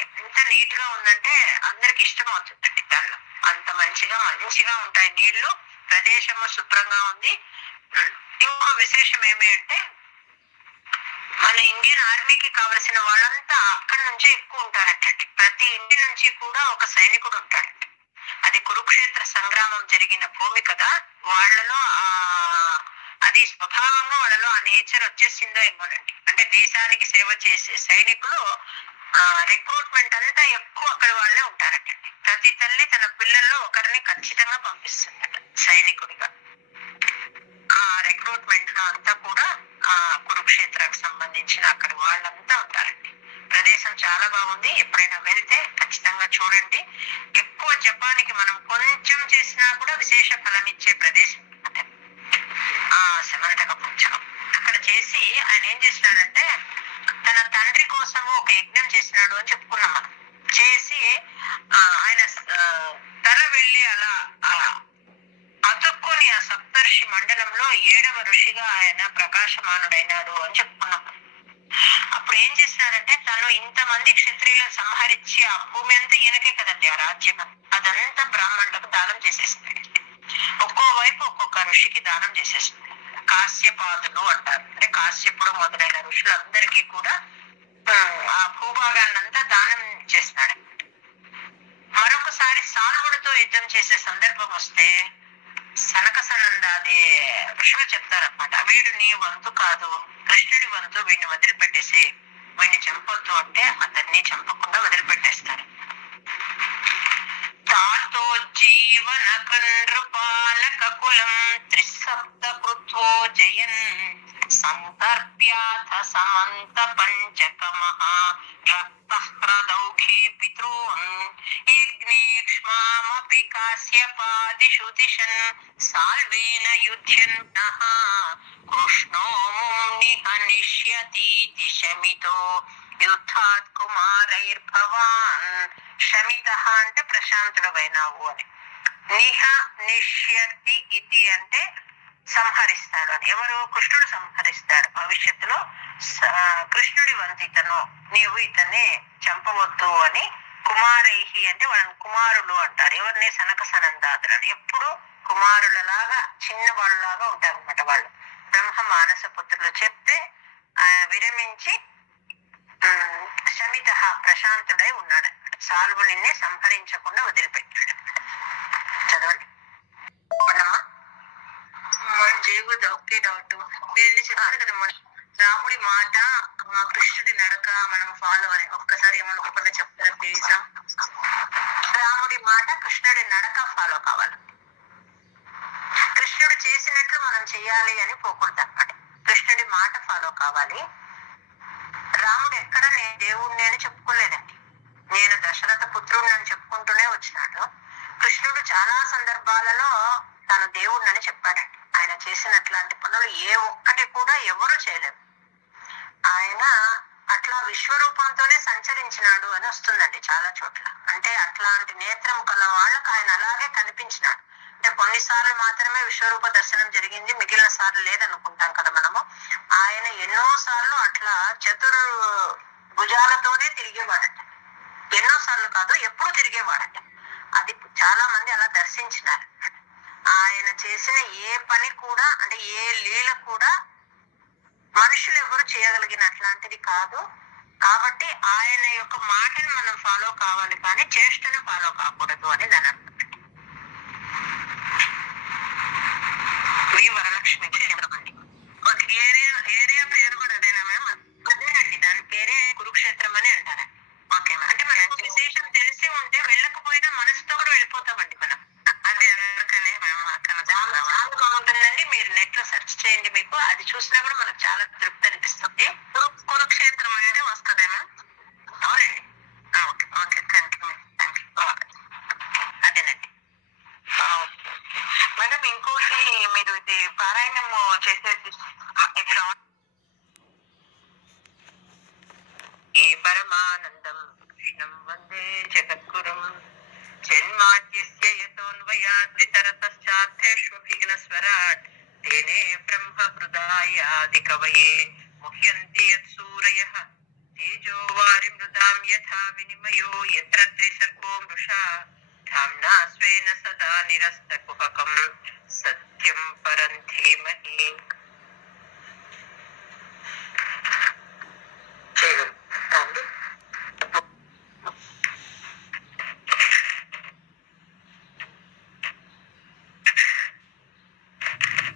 ఎంత నీట్ గా ఉందంటే అందరికి ఇష్టం అవుతుందండి. దానిలో అంత మంచిగా ఉంటాయి నీళ్లు, ప్రదేశము శుభ్రంగా ఉంది. ఇంకో విశేషం ఏమి అంటే మన ఇండియన్ ఆర్మీకి కావలసిన వాళ్ళంతా అక్కడి నుంచే ఎక్కువ ఉంటారంటండి. ప్రతి ఇంటి నుంచి కూడా ఒక సైనికుడు ఉంటాడండి. అది కురుక్షేత్ర సంగ్రామం జరిగిన భూమి కదా, వాళ్ళలో అది స్వభావంగా వాళ్ళలో ఆ నేచర్ వచ్చేసిందో ఏమోనండి. అంటే దేశానికి సేవ చేసే సైనికులు రిక్రూట్మెంట్ అంతా ఎక్కువ అక్కడ వాళ్ళే ఉంటారటండి. ప్రతి తల్లి తన పిల్లల్లో ఒకరిని ఖచ్చితంగా పంపిస్తుందట సైనికుడిగా. ఆ రిక్రూట్మెంట్ లో అంతా కూడా ఆ కురుక్షేత్రకు సంబంధించిన అక్కడ వాళ్ళంతా ఉంటారండి. ప్రదేశం చాలా బాగుంది. ఎప్పుడైనా వెళ్తే ఖచ్చితంగా చూడండి. ఎక్కువ జపానికి మనం కొంచెం చేసినా కూడా విశేష ఫలం ఇచ్చే ప్రదేశం ఆ సమంతక పంచకం. అక్కడ చేసి ఆయన ఏం చేసినాడంటే తన తండ్రి కోసము ఒక యజ్ఞం చేసినాడు అని చెప్పుకున్నాం మనం. చేసి ఆయన తల వెళ్ళి అలా అతుక్కొని ఆ సప్తర్షి మండలంలో 7వ ఋషిగా ఆయన ప్రకాశమానుడైనాడు అని చెప్పుకున్నాం. అప్పుడు ఏం చేసినాడంటే తను ఇంతమంది క్షత్రియులను సంహరించి ఆ భూమి అంతా ఈయనకే కదండి, ఆ రాజ్యం అదంతా బ్రాహ్మణులకు దానం చేసేసినాడు. ఒక్కో వైపు ఒక్కొక్క ఋషికి దానం చేసేసినాడు. కాశ్యపాదులు అంటారు, అంటే కాశ్యపుడు మొదలైన ఋషులందరికీ కూడా ఆ భూభాగాన్నంతా దానం చేసినాడు. మరొకసారి సాల్వుడితో యుద్ధం చేసే సందర్భం వస్తే సనక సనందాది ఋషులు చెప్తారనమాట, వీడు నీ వంతు కాదు, కృష్ణుడి వంతు, వీడిని వదిలిపెట్టేసి, వీడిని చంపొద్దు అంటే అతన్ని చంపకుండా వదిలిపెట్టేస్తారు. తాతో జీవన కృపాలక కులం త్రిసప్త పృథ్వో జయన్ సంతర్ప్యాథ సమంత పంచకమహా రక్తహ్రదౌఘే పితॄన్ యజ్ఞేక్ష్మామపి కాశ్యపాదిషు దిశన్ సాల్వేన యుధ్యన్నః కృష్ణో మునిః నిష్యతీతి శమితో యుద్ధాత్ కుమారైర్భవాన్. శమిత అంటే ప్రశాంతుడమైనావు అని, నిహ నిష్యతి ఇది అంటే సంహరిస్తాడు అని. ఎవరు? కృష్ణుడు సంహరిస్తాడు భవిష్యత్తులో. కృష్ణుడి వంతు ఇతను, నీవు ఇతన్ని చంపవద్దు అని. కుమారైహి అంటే వాళ్ళని కుమారులు అంటారు. ఎవరిని? సనక సనందాదులని. ఎప్పుడు కుమారులలాగా చిన్న వాళ్ళలాగా ఉంటారు అనమాట వాళ్ళు. బ్రహ్మ మానస పుత్రులు చెప్తే విరమించి శమిత ప్రశాంతుడై ఉన్నాడు. సాల్వుని సంహరించకుండా వదిలిపెట్టాడు. చదవండి. జేగుడు ఒకే డౌట్. మీరు చెప్పారు కదా రాముడి మాట కృష్ణుడి నడక మనం ఫాలో అని ఒక్కసారి ఏమనుకోకుండా చెప్తారా ప్లీజ్? రాముడి మాట కృష్ణుడి నడక ఫాలో కావాలి. కృష్ణుడు చేసినట్లు మనం చెయ్యాలి అని పోకూడదు అన్నమాట. కృష్ణుడి మాట ఫాలో కావాలి. రాముడు ఎక్కడ నేను దేవుణ్ణి అని చెప్పుకోలేదండి. నేను దశరథ పుత్రుడిని అని చెప్పుకుంటూనే వచ్చినాడు. కృష్ణుడు చాలా సందర్భాలలో తను దేవుణ్ణి అని చెప్పాడండి. ఆయన చేసినట్లాంటి పనులు ఏ ఒక్కటి కూడా ఎవరు చేయలేరు. ఆయన అట్లా విశ్వరూపంతోనే సంచరించినాడు అని వస్తుందండి చాలా చోట్ల. అంటే అట్లాంటి నేత్రం కల వాళ్ళకు ఆయన అలాగే కనిపించినాడు. అంటే కొన్నిసార్లు మాత్రమే విశ్వరూప దర్శనం జరిగింది, మిగిలిన సార్లు లేదనుకుంటాం కదా మనము. ఆయన ఎన్నో సార్లు అట్లా భుజాలతోనే తిరిగేవాడట. ఎన్నో సార్లు కాదు, ఎప్పుడు తిరిగేవాడట. అది చాలా మంది అలా దర్శించినారు. ఆయన చేసిన ఏ పని కూడా, అంటే ఏ లీల కూడా మనుషులు ఎవరు చేయగలిగిన అట్లాంటిది కాదు. కాబట్టి ఆయన యొక్క మాటను మనం ఫాలో కావాలి, కానీ చేష్టను ఫాలో కాకూడదు అని దాని అర్థం. వరలక్ష్మి క్షేత్రం ఏరియా పేరు కూడా అదేనా మ్యామ్? అదేనండి, దాని పేరే కురుక్షేత్రం అని అంటారా? Okay ma'am. అంటే మనకు విశేషం తెలిసి ఉంటే వెళ్ళకపోయినా మనసుతో కూడా వెళ్ళిపోతామండి మనం. అదే అందుకనే మేము అక్కడ చాలా బాగుంటుందండి. మీరు నెట్ లో సెర్చ్ చేయండి, మీకు అది చూసినప్పుడు మనకు చాలా తృప్తి అనిపిస్తుంది. కురుక్షేత్రం అనేది వస్తుందేమో. అవునండి. Okay okay, thank you. అదేనండి మేడం. ఇంకోటి, మీరు ఇది పారాయణం చేసేది ఈ పరమానందం కృష్ణం వందే జగద్గురుం జన్మాద్యస్య యతోన్వయాద్వితరతశ్చార్థేష్వభిఘ్నస్వరాట్ తేనే బ్రహ్మ హృదయాది కవయే ముహ్యంతి యత్సూరయః తేజో వారిమృతాం యథా వినిమయో యత్ర త్రిసర్గో మృషా ధామ్నా స్వేన సదా నిరస్తకుహకం సత్యం పరం ధీమహి.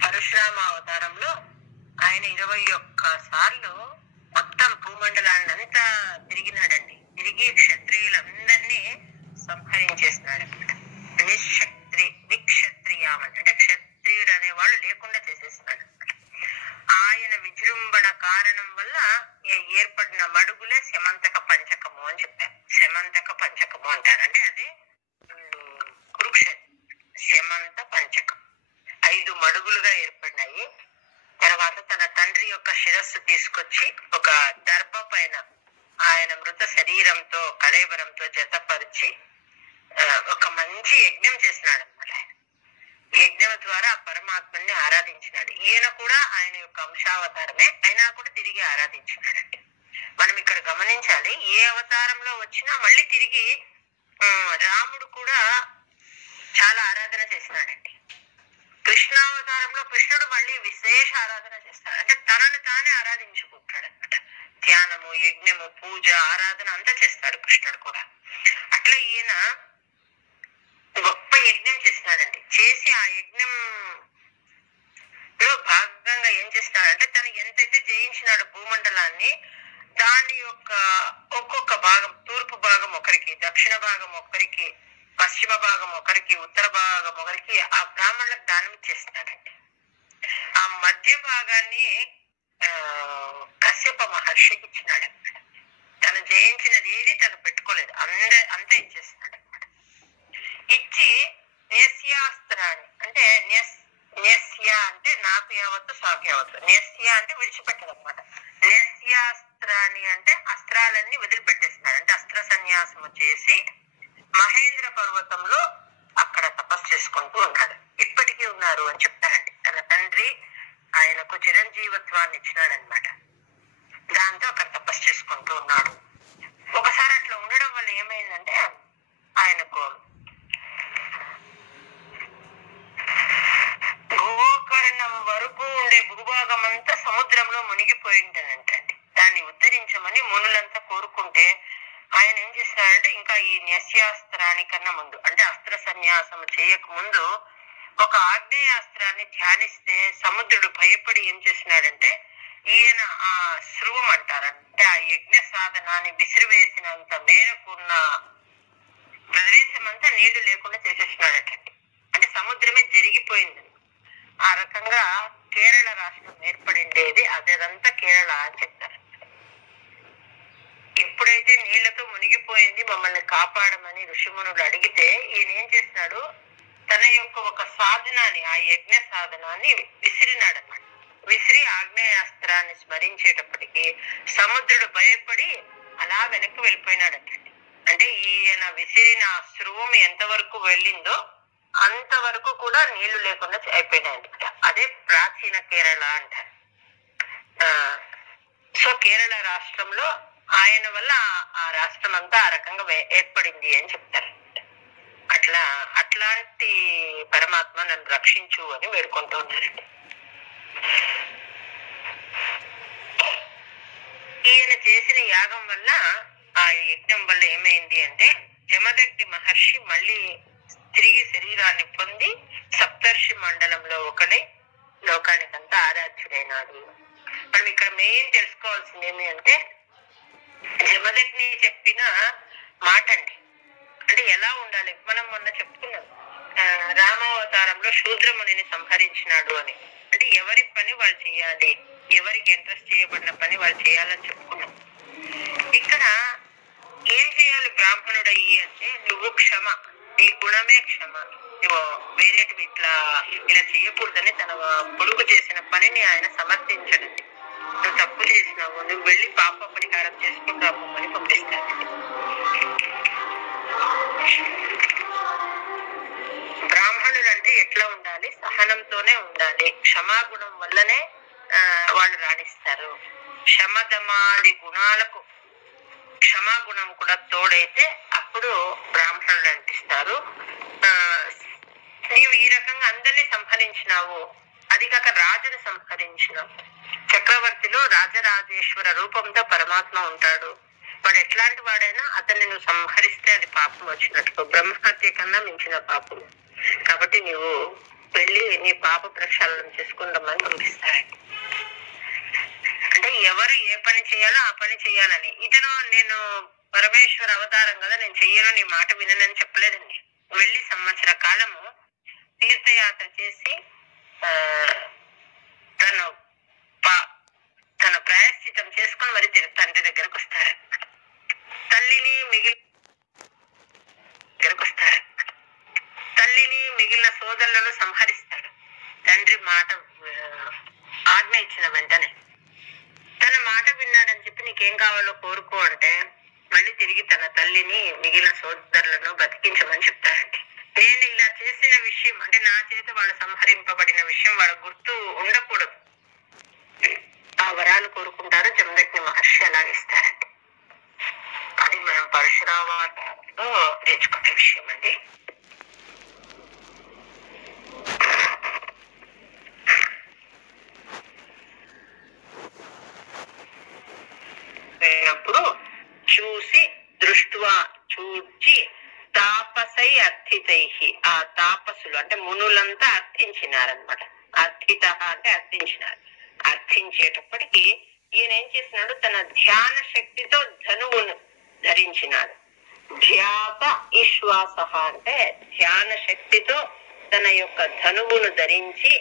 పరశురామ అవతారంలో ఆయన 21 సార్లు మొత్తం భూమండలాన్ని అంతా తిరిగినాడండి. తిరిగి క్షత్రియులందరినీ సంహరించేస్తున్నాడు అనమాట. నిక్షత్రియామని అంటే క్షత్రియుడు అనేవాళ్ళు లేకుండా చేసేస్తున్నాడు. ఆయన విజృంభణ కారణం వల్ల ఏర్పడిన మడుగులే శమంతక పంచకము అని చెప్పారు. శమంతక పంచకము అంటారు. అంటే అదే కురుక్షేత్రం. శమంత పంచకం 5 మడుగులుగా ఏర్పడినాయి. తర్వాత తన తండ్రి యొక్క శిరస్సు తీసుకొచ్చి ఒక దర్భ పైన ఆయన మృత శరీరంతో కళేబరంతో జతపరిచి ఒక మంచి యజ్ఞం చేసినాడు అనమాట. యజ్ఞం ద్వారా ఆ పరమాత్మని ఆరాధించినాడు. ఈయన కూడా ఆయన యొక్క అంశావతారమే, అయినా కూడా తిరిగి ఆరాధించినాడండి. మనం ఇక్కడ గమనించాలి, ఏ అవతారంలో వచ్చినా మళ్ళీ తిరిగి రాముడు కూడా చాలా ఆరాధన చేసినాడండి. కృష్ణావతారంలో కృష్ణుడు మళ్ళీ విశేష ఆరాధన చేస్తాడు. అంటే తనను తానే ఆరాధించుకుంటాడు అనమాట. ధ్యానము, యజ్ఞము, పూజ, ఆరాధన అంతా చేస్తాడు కృష్ణుడు కూడా. అట్లా ఈయన గొప్ప యజ్ఞం చేసినాడండి. చేసి ఆ యజ్ఞంలో భాగంగా ఏం చేసినాడంటే తను ఎంతైతే జయించినాడు భూమండలాన్ని, దాని యొక్క ఒక్కొక్క భాగం, తూర్పు భాగం ఒకరికి, దక్షిణ భాగం ఒకరికి, పశ్చిమ భాగం ఒకరికి, ఉత్తర భాగం ఒకరికి ఆ బ్రాహ్మణులకు దానం ఇచ్చేసినాడండి. ఆ మధ్య భాగాన్ని కశ్యప మహర్షికి ఇచ్చినాడు. తను జయించినది ఏది తను పెట్టుకోలేదు, అంతా ఇచ్చేసినాడు అనమాట. ఇచ్చి న్యస్యాస్త్రాన్ని అంటే న్యస్య అంటే నాకు యావత్తు సాకు యావత్తు, న్యస్య అంటే విడిచిపెట్టదు అనమాట. న్యస్యాస్త్రాన్ని అంటే అస్త్రాలన్నీ వదిలిపెట్టేసినాడు. అంటే అస్త్ర సన్యాసము చేసి మహేంద్ర పర్వతంలో అక్కడ తపస్సు చేసుకుంటూ ఉన్నాడు. ఇప్పటికీ ఉన్నారు అని చెప్తారండి. తన తండ్రి ఆయనకు చిరంజీవత్వాన్ని ఇచ్చినాడనమాట. దాంతో అక్కడ తపస్సు చేసుకుంటూ ఉన్నాడు. ఒకసారి అట్లా ఉండడం వల్ల ఏమైందంటే ఆయనకు గోకర్ణం వరకు ఉండే భూభాగం మునులంతా కోరుకుంటే ఆయన ఏం చేస్తున్నాడంటే ఇంకా ఈ న్యస్యాస్త్రానికన్నా ముందు అంటే అస్త్ర సన్యాసం చేయక ముందు ఒక ఆగ్నేయాస్త్రాన్ని ధ్యానిస్తే సముద్రుడు భయపడి ఏం చేస్తున్నాడంటే ఈయన ఆ స్రువం అంటారంటే ఆ యజ్ఞ సాధనాన్ని విసిరివేసినంత మేరకున్న ప్రదేశం అంతా నీళ్లు లేకుండా చేసేస్తున్నాడటండి. అంటే సముద్రమే జరిగిపోయింది. ఆ రకంగా కేరళ రాష్ట్రం ఏర్పడిండేది అదంతా కేరళ అని చెప్తారు. ఎప్పుడైతే నీళ్లతో మునిగిపోయింది మమ్మల్ని కాపాడమని ఋషిమునులు అడిగితే ఈయన ఏం చేస్తున్నాడు, తన యొక్క ఒక సాధనాన్ని ఆ యజ్ఞ సాధనాన్ని విసిరినాడు అన్నమాట. విసిరి ఆగ్నేయాస్త్రాన్ని స్మరించేటప్పటికి సముద్రుడు భయపడి అలా వెనక్కి వెళ్ళిపోయినాడంటే. అంటే ఈయన విసిరిన స్రువం ఎంతవరకు వెళ్ళిందో అంతవరకు కూడా నీళ్లు లేకుండా అయిపోయినాయండి. అదే ప్రాచీన కేరళ అంటారు. సో కేరళ రాష్ట్రంలో ఆయన వల్ల ఆ రాష్ట్రం అంతా ఆ రకంగా ఏర్పడింది అని చెప్తారు. అట్లాంటి పరమాత్మ నన్ను రక్షించు అని వేడుకుంటూ ఉన్నారండి. ఈయన చేసిన యాగం వల్ల ఆ యజ్ఞం వల్ల ఏమైంది అంటే జమదగ్ని మహర్షి మళ్ళీ తిరిగి శరీరాన్ని పొంది సప్తర్షి మండలంలో ఒకడే లోకానికంతా ఆరాధ్యుడైనాడు. మనం ఇక్కడ మెయిన్ తెలుసుకోవాల్సింది ఏమి అంటే జమదగ్ని చెప్పిన మాట అండి. అంటే ఎలా ఉండాలి, మనం మొన్న చెప్పుకున్నాం రామావతారంలో శూద్రమునిని సంహరించినాడు అని. అంటే ఎవరి పని వాళ్ళు చేయాలి, ఎవరికి ఇంట్రెస్ట్ చేయబడిన పని వాళ్ళు చేయాలని చెప్పుకున్నాం. ఇక్కడ ఏం చేయాలి బ్రాహ్మణుడయ్యి అంటే నువ్వు క్షమ, నీ గుణమే క్షమ, నువ్వు వేరేటివి ఇలా చేయకూడదని తన కొడుకు చేసిన పనిని ఆయన సమర్థించడం. నువ్వు తప్పు చేసినావు, నువ్వు వెళ్ళి పాప పరిహారం చేసుకుంటావు అని పంపిస్తాను. బ్రాహ్మణులు అంటే ఎట్లా ఉండాలి, సహనంతోనే ఉండాలి. క్షమాగుణం వల్లనే వాళ్ళు రాణిస్తారు. శమదమాది గుణాలకు క్షమాగుణం కూడా తోడైతే అప్పుడు బ్రాహ్మణులు అంటిస్తారు. నీవు ఈ రకంగా అందరినీ సంహరించినావు, అది కాక రాజును సంహరించినావు. చక్రవర్తిలో రాజరాజేశ్వర రూపంతో పరమాత్మ ఉంటాడు. వాడు ఎట్లాంటి వాడైనా అతన్ని నువ్వు సంహరిస్తే అది పాపం వచ్చినట్టు, బ్రహ్మహత్య కన్నా మించిన పాపం. కాబట్టి నువ్వు వెళ్ళి నీ పాప ప్రక్షాళన చేసుకుందామని పంపిస్తాడు. అంటే ఎవరు ఏ పని చేయాలో ఆ పని చేయాలని. ఇతను నేను పరమేశ్వర అవతారం కదా, నేను చెయ్యను, నీ మాట వినని చెప్పలేదండి. వెళ్ళి సంవత్సర కాలము తీర్థయాత్ర చేసి తను ప్రాయశ్చితం చేసుకొని మరి తండ్రి దగ్గరకు వస్తారు. తల్లిని మిగిలిన సోదరులను సంహరిస్తాడు. తండ్రి మాట ఆజ్ఞ ఇచ్చిన వెంటనే తన మాట విన్నాడని చెప్పి నీకేం కావాలో కోరుకో అంటే మళ్ళీ తిరిగి తన తల్లిని మిగిలిన సోదరులను బ్రతికించమని చెప్తారండి. నేను ఇలా చేసిన విషయం అంటే నా చేత వాళ్ళు సంహరింపబడిన విషయం వాళ్ళ గుర్తు ఉండకూడదు. ఆ వరాలు కోరుకుంటారు. జమదగ్ని మహర్షి అలాగిస్తారండి. అది మనం పరశురామలో నేర్చుకునే విషయం అండి. అయినప్పుడు చూసి చూచి తాపసై అర్థితై, ఆ తాపసులు అంటే మునులంతా అర్థించినారనమాట. అర్థిత అంటే అర్థించినారు. అర్థించేటప్పటికి ఈయన ఏం చేసినాడు, తన ధ్యాన శక్తితో ధనువును ధరించినాడు. ధ్యాత ఈశ్వాస అంటే ధ్యాన శక్తితో తన యొక్క ధనువును ధరించి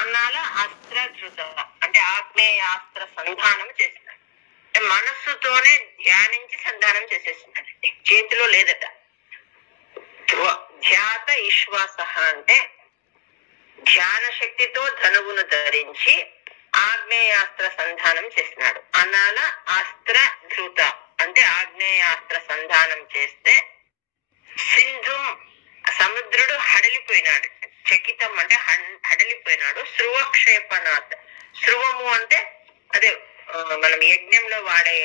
అనాల అస్త్రధృత అంటే ఆగ్నేయాస్త్ర సంధానం చేసినాడు. మనస్సుతోనే ధ్యానించి సంధానం చేసేసినాడండి, చేతిలో లేదట. ధ్యాత ఈశ్వాస అంటే ధ్యాన శక్తితో ధనువును ధరించి ఆగ్నేయాస్త్ర సంధానం చేసినాడు. అనాల అస్త్ర ధృత అంటే ఆగ్నేయాస్త్ర సంధానం చేస్తే సింధు సముద్రుడు హడలిపోయినాడు. చకితం అంటే హడలిపోయినాడు. స్రువక్షేపణాత్, స్రువము అంటే అదే మనం యజ్ఞంలో వాడే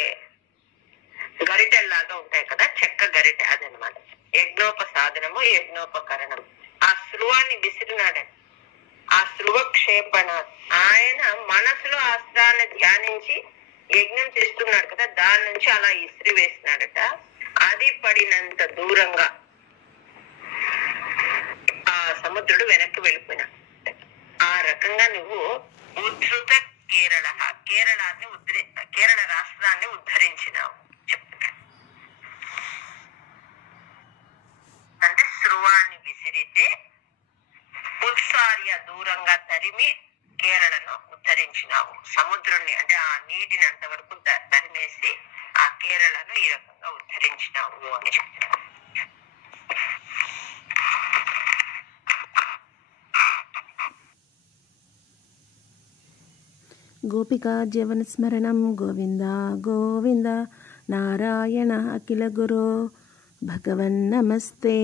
గరిటెల్లాగా ఉంటాయి కదా, చెక్క గరిటె, అదనమాట. యజ్ఞోపసాధనము, యజ్ఞోపకరణం. ఆ స్రువాన్ని విసిరినాడు. ఆ స్రువక్షేపణ ఆయన మనసులో అస్త్రాన్ని ధ్యానించి యజ్ఞం చేస్తున్నాడు కదా, దాని నుంచి అలా ఇసిరి వేసినాడట. అది పడినంత దూరంగా ఆ సముద్రుడు వెనక్కి వెళ్ళిపోయినాడు. ఆ రకంగా నువ్వు ఉద్ధృత కేరళ రాష్ట్రాన్ని ఉద్ధరించినావు చెప్తున్నా. అంటే శృవాన్ని విసిరితే ఉత్సార్య దూరంగా తరిమి కేరళను ఉద్ధరించినావు. సముద్రుణ్ణి అంటే ఆ నీటిని అంతవరకు తరిమేసి ఆ కేరళను ఈ రకంగా ఉద్ధరించినావు అని చెప్తున్నావు. గోపికా జీవన స్మరణం గోవింద గోవింద నారాయణ అఖిల గురో భగవన్ నమస్తే.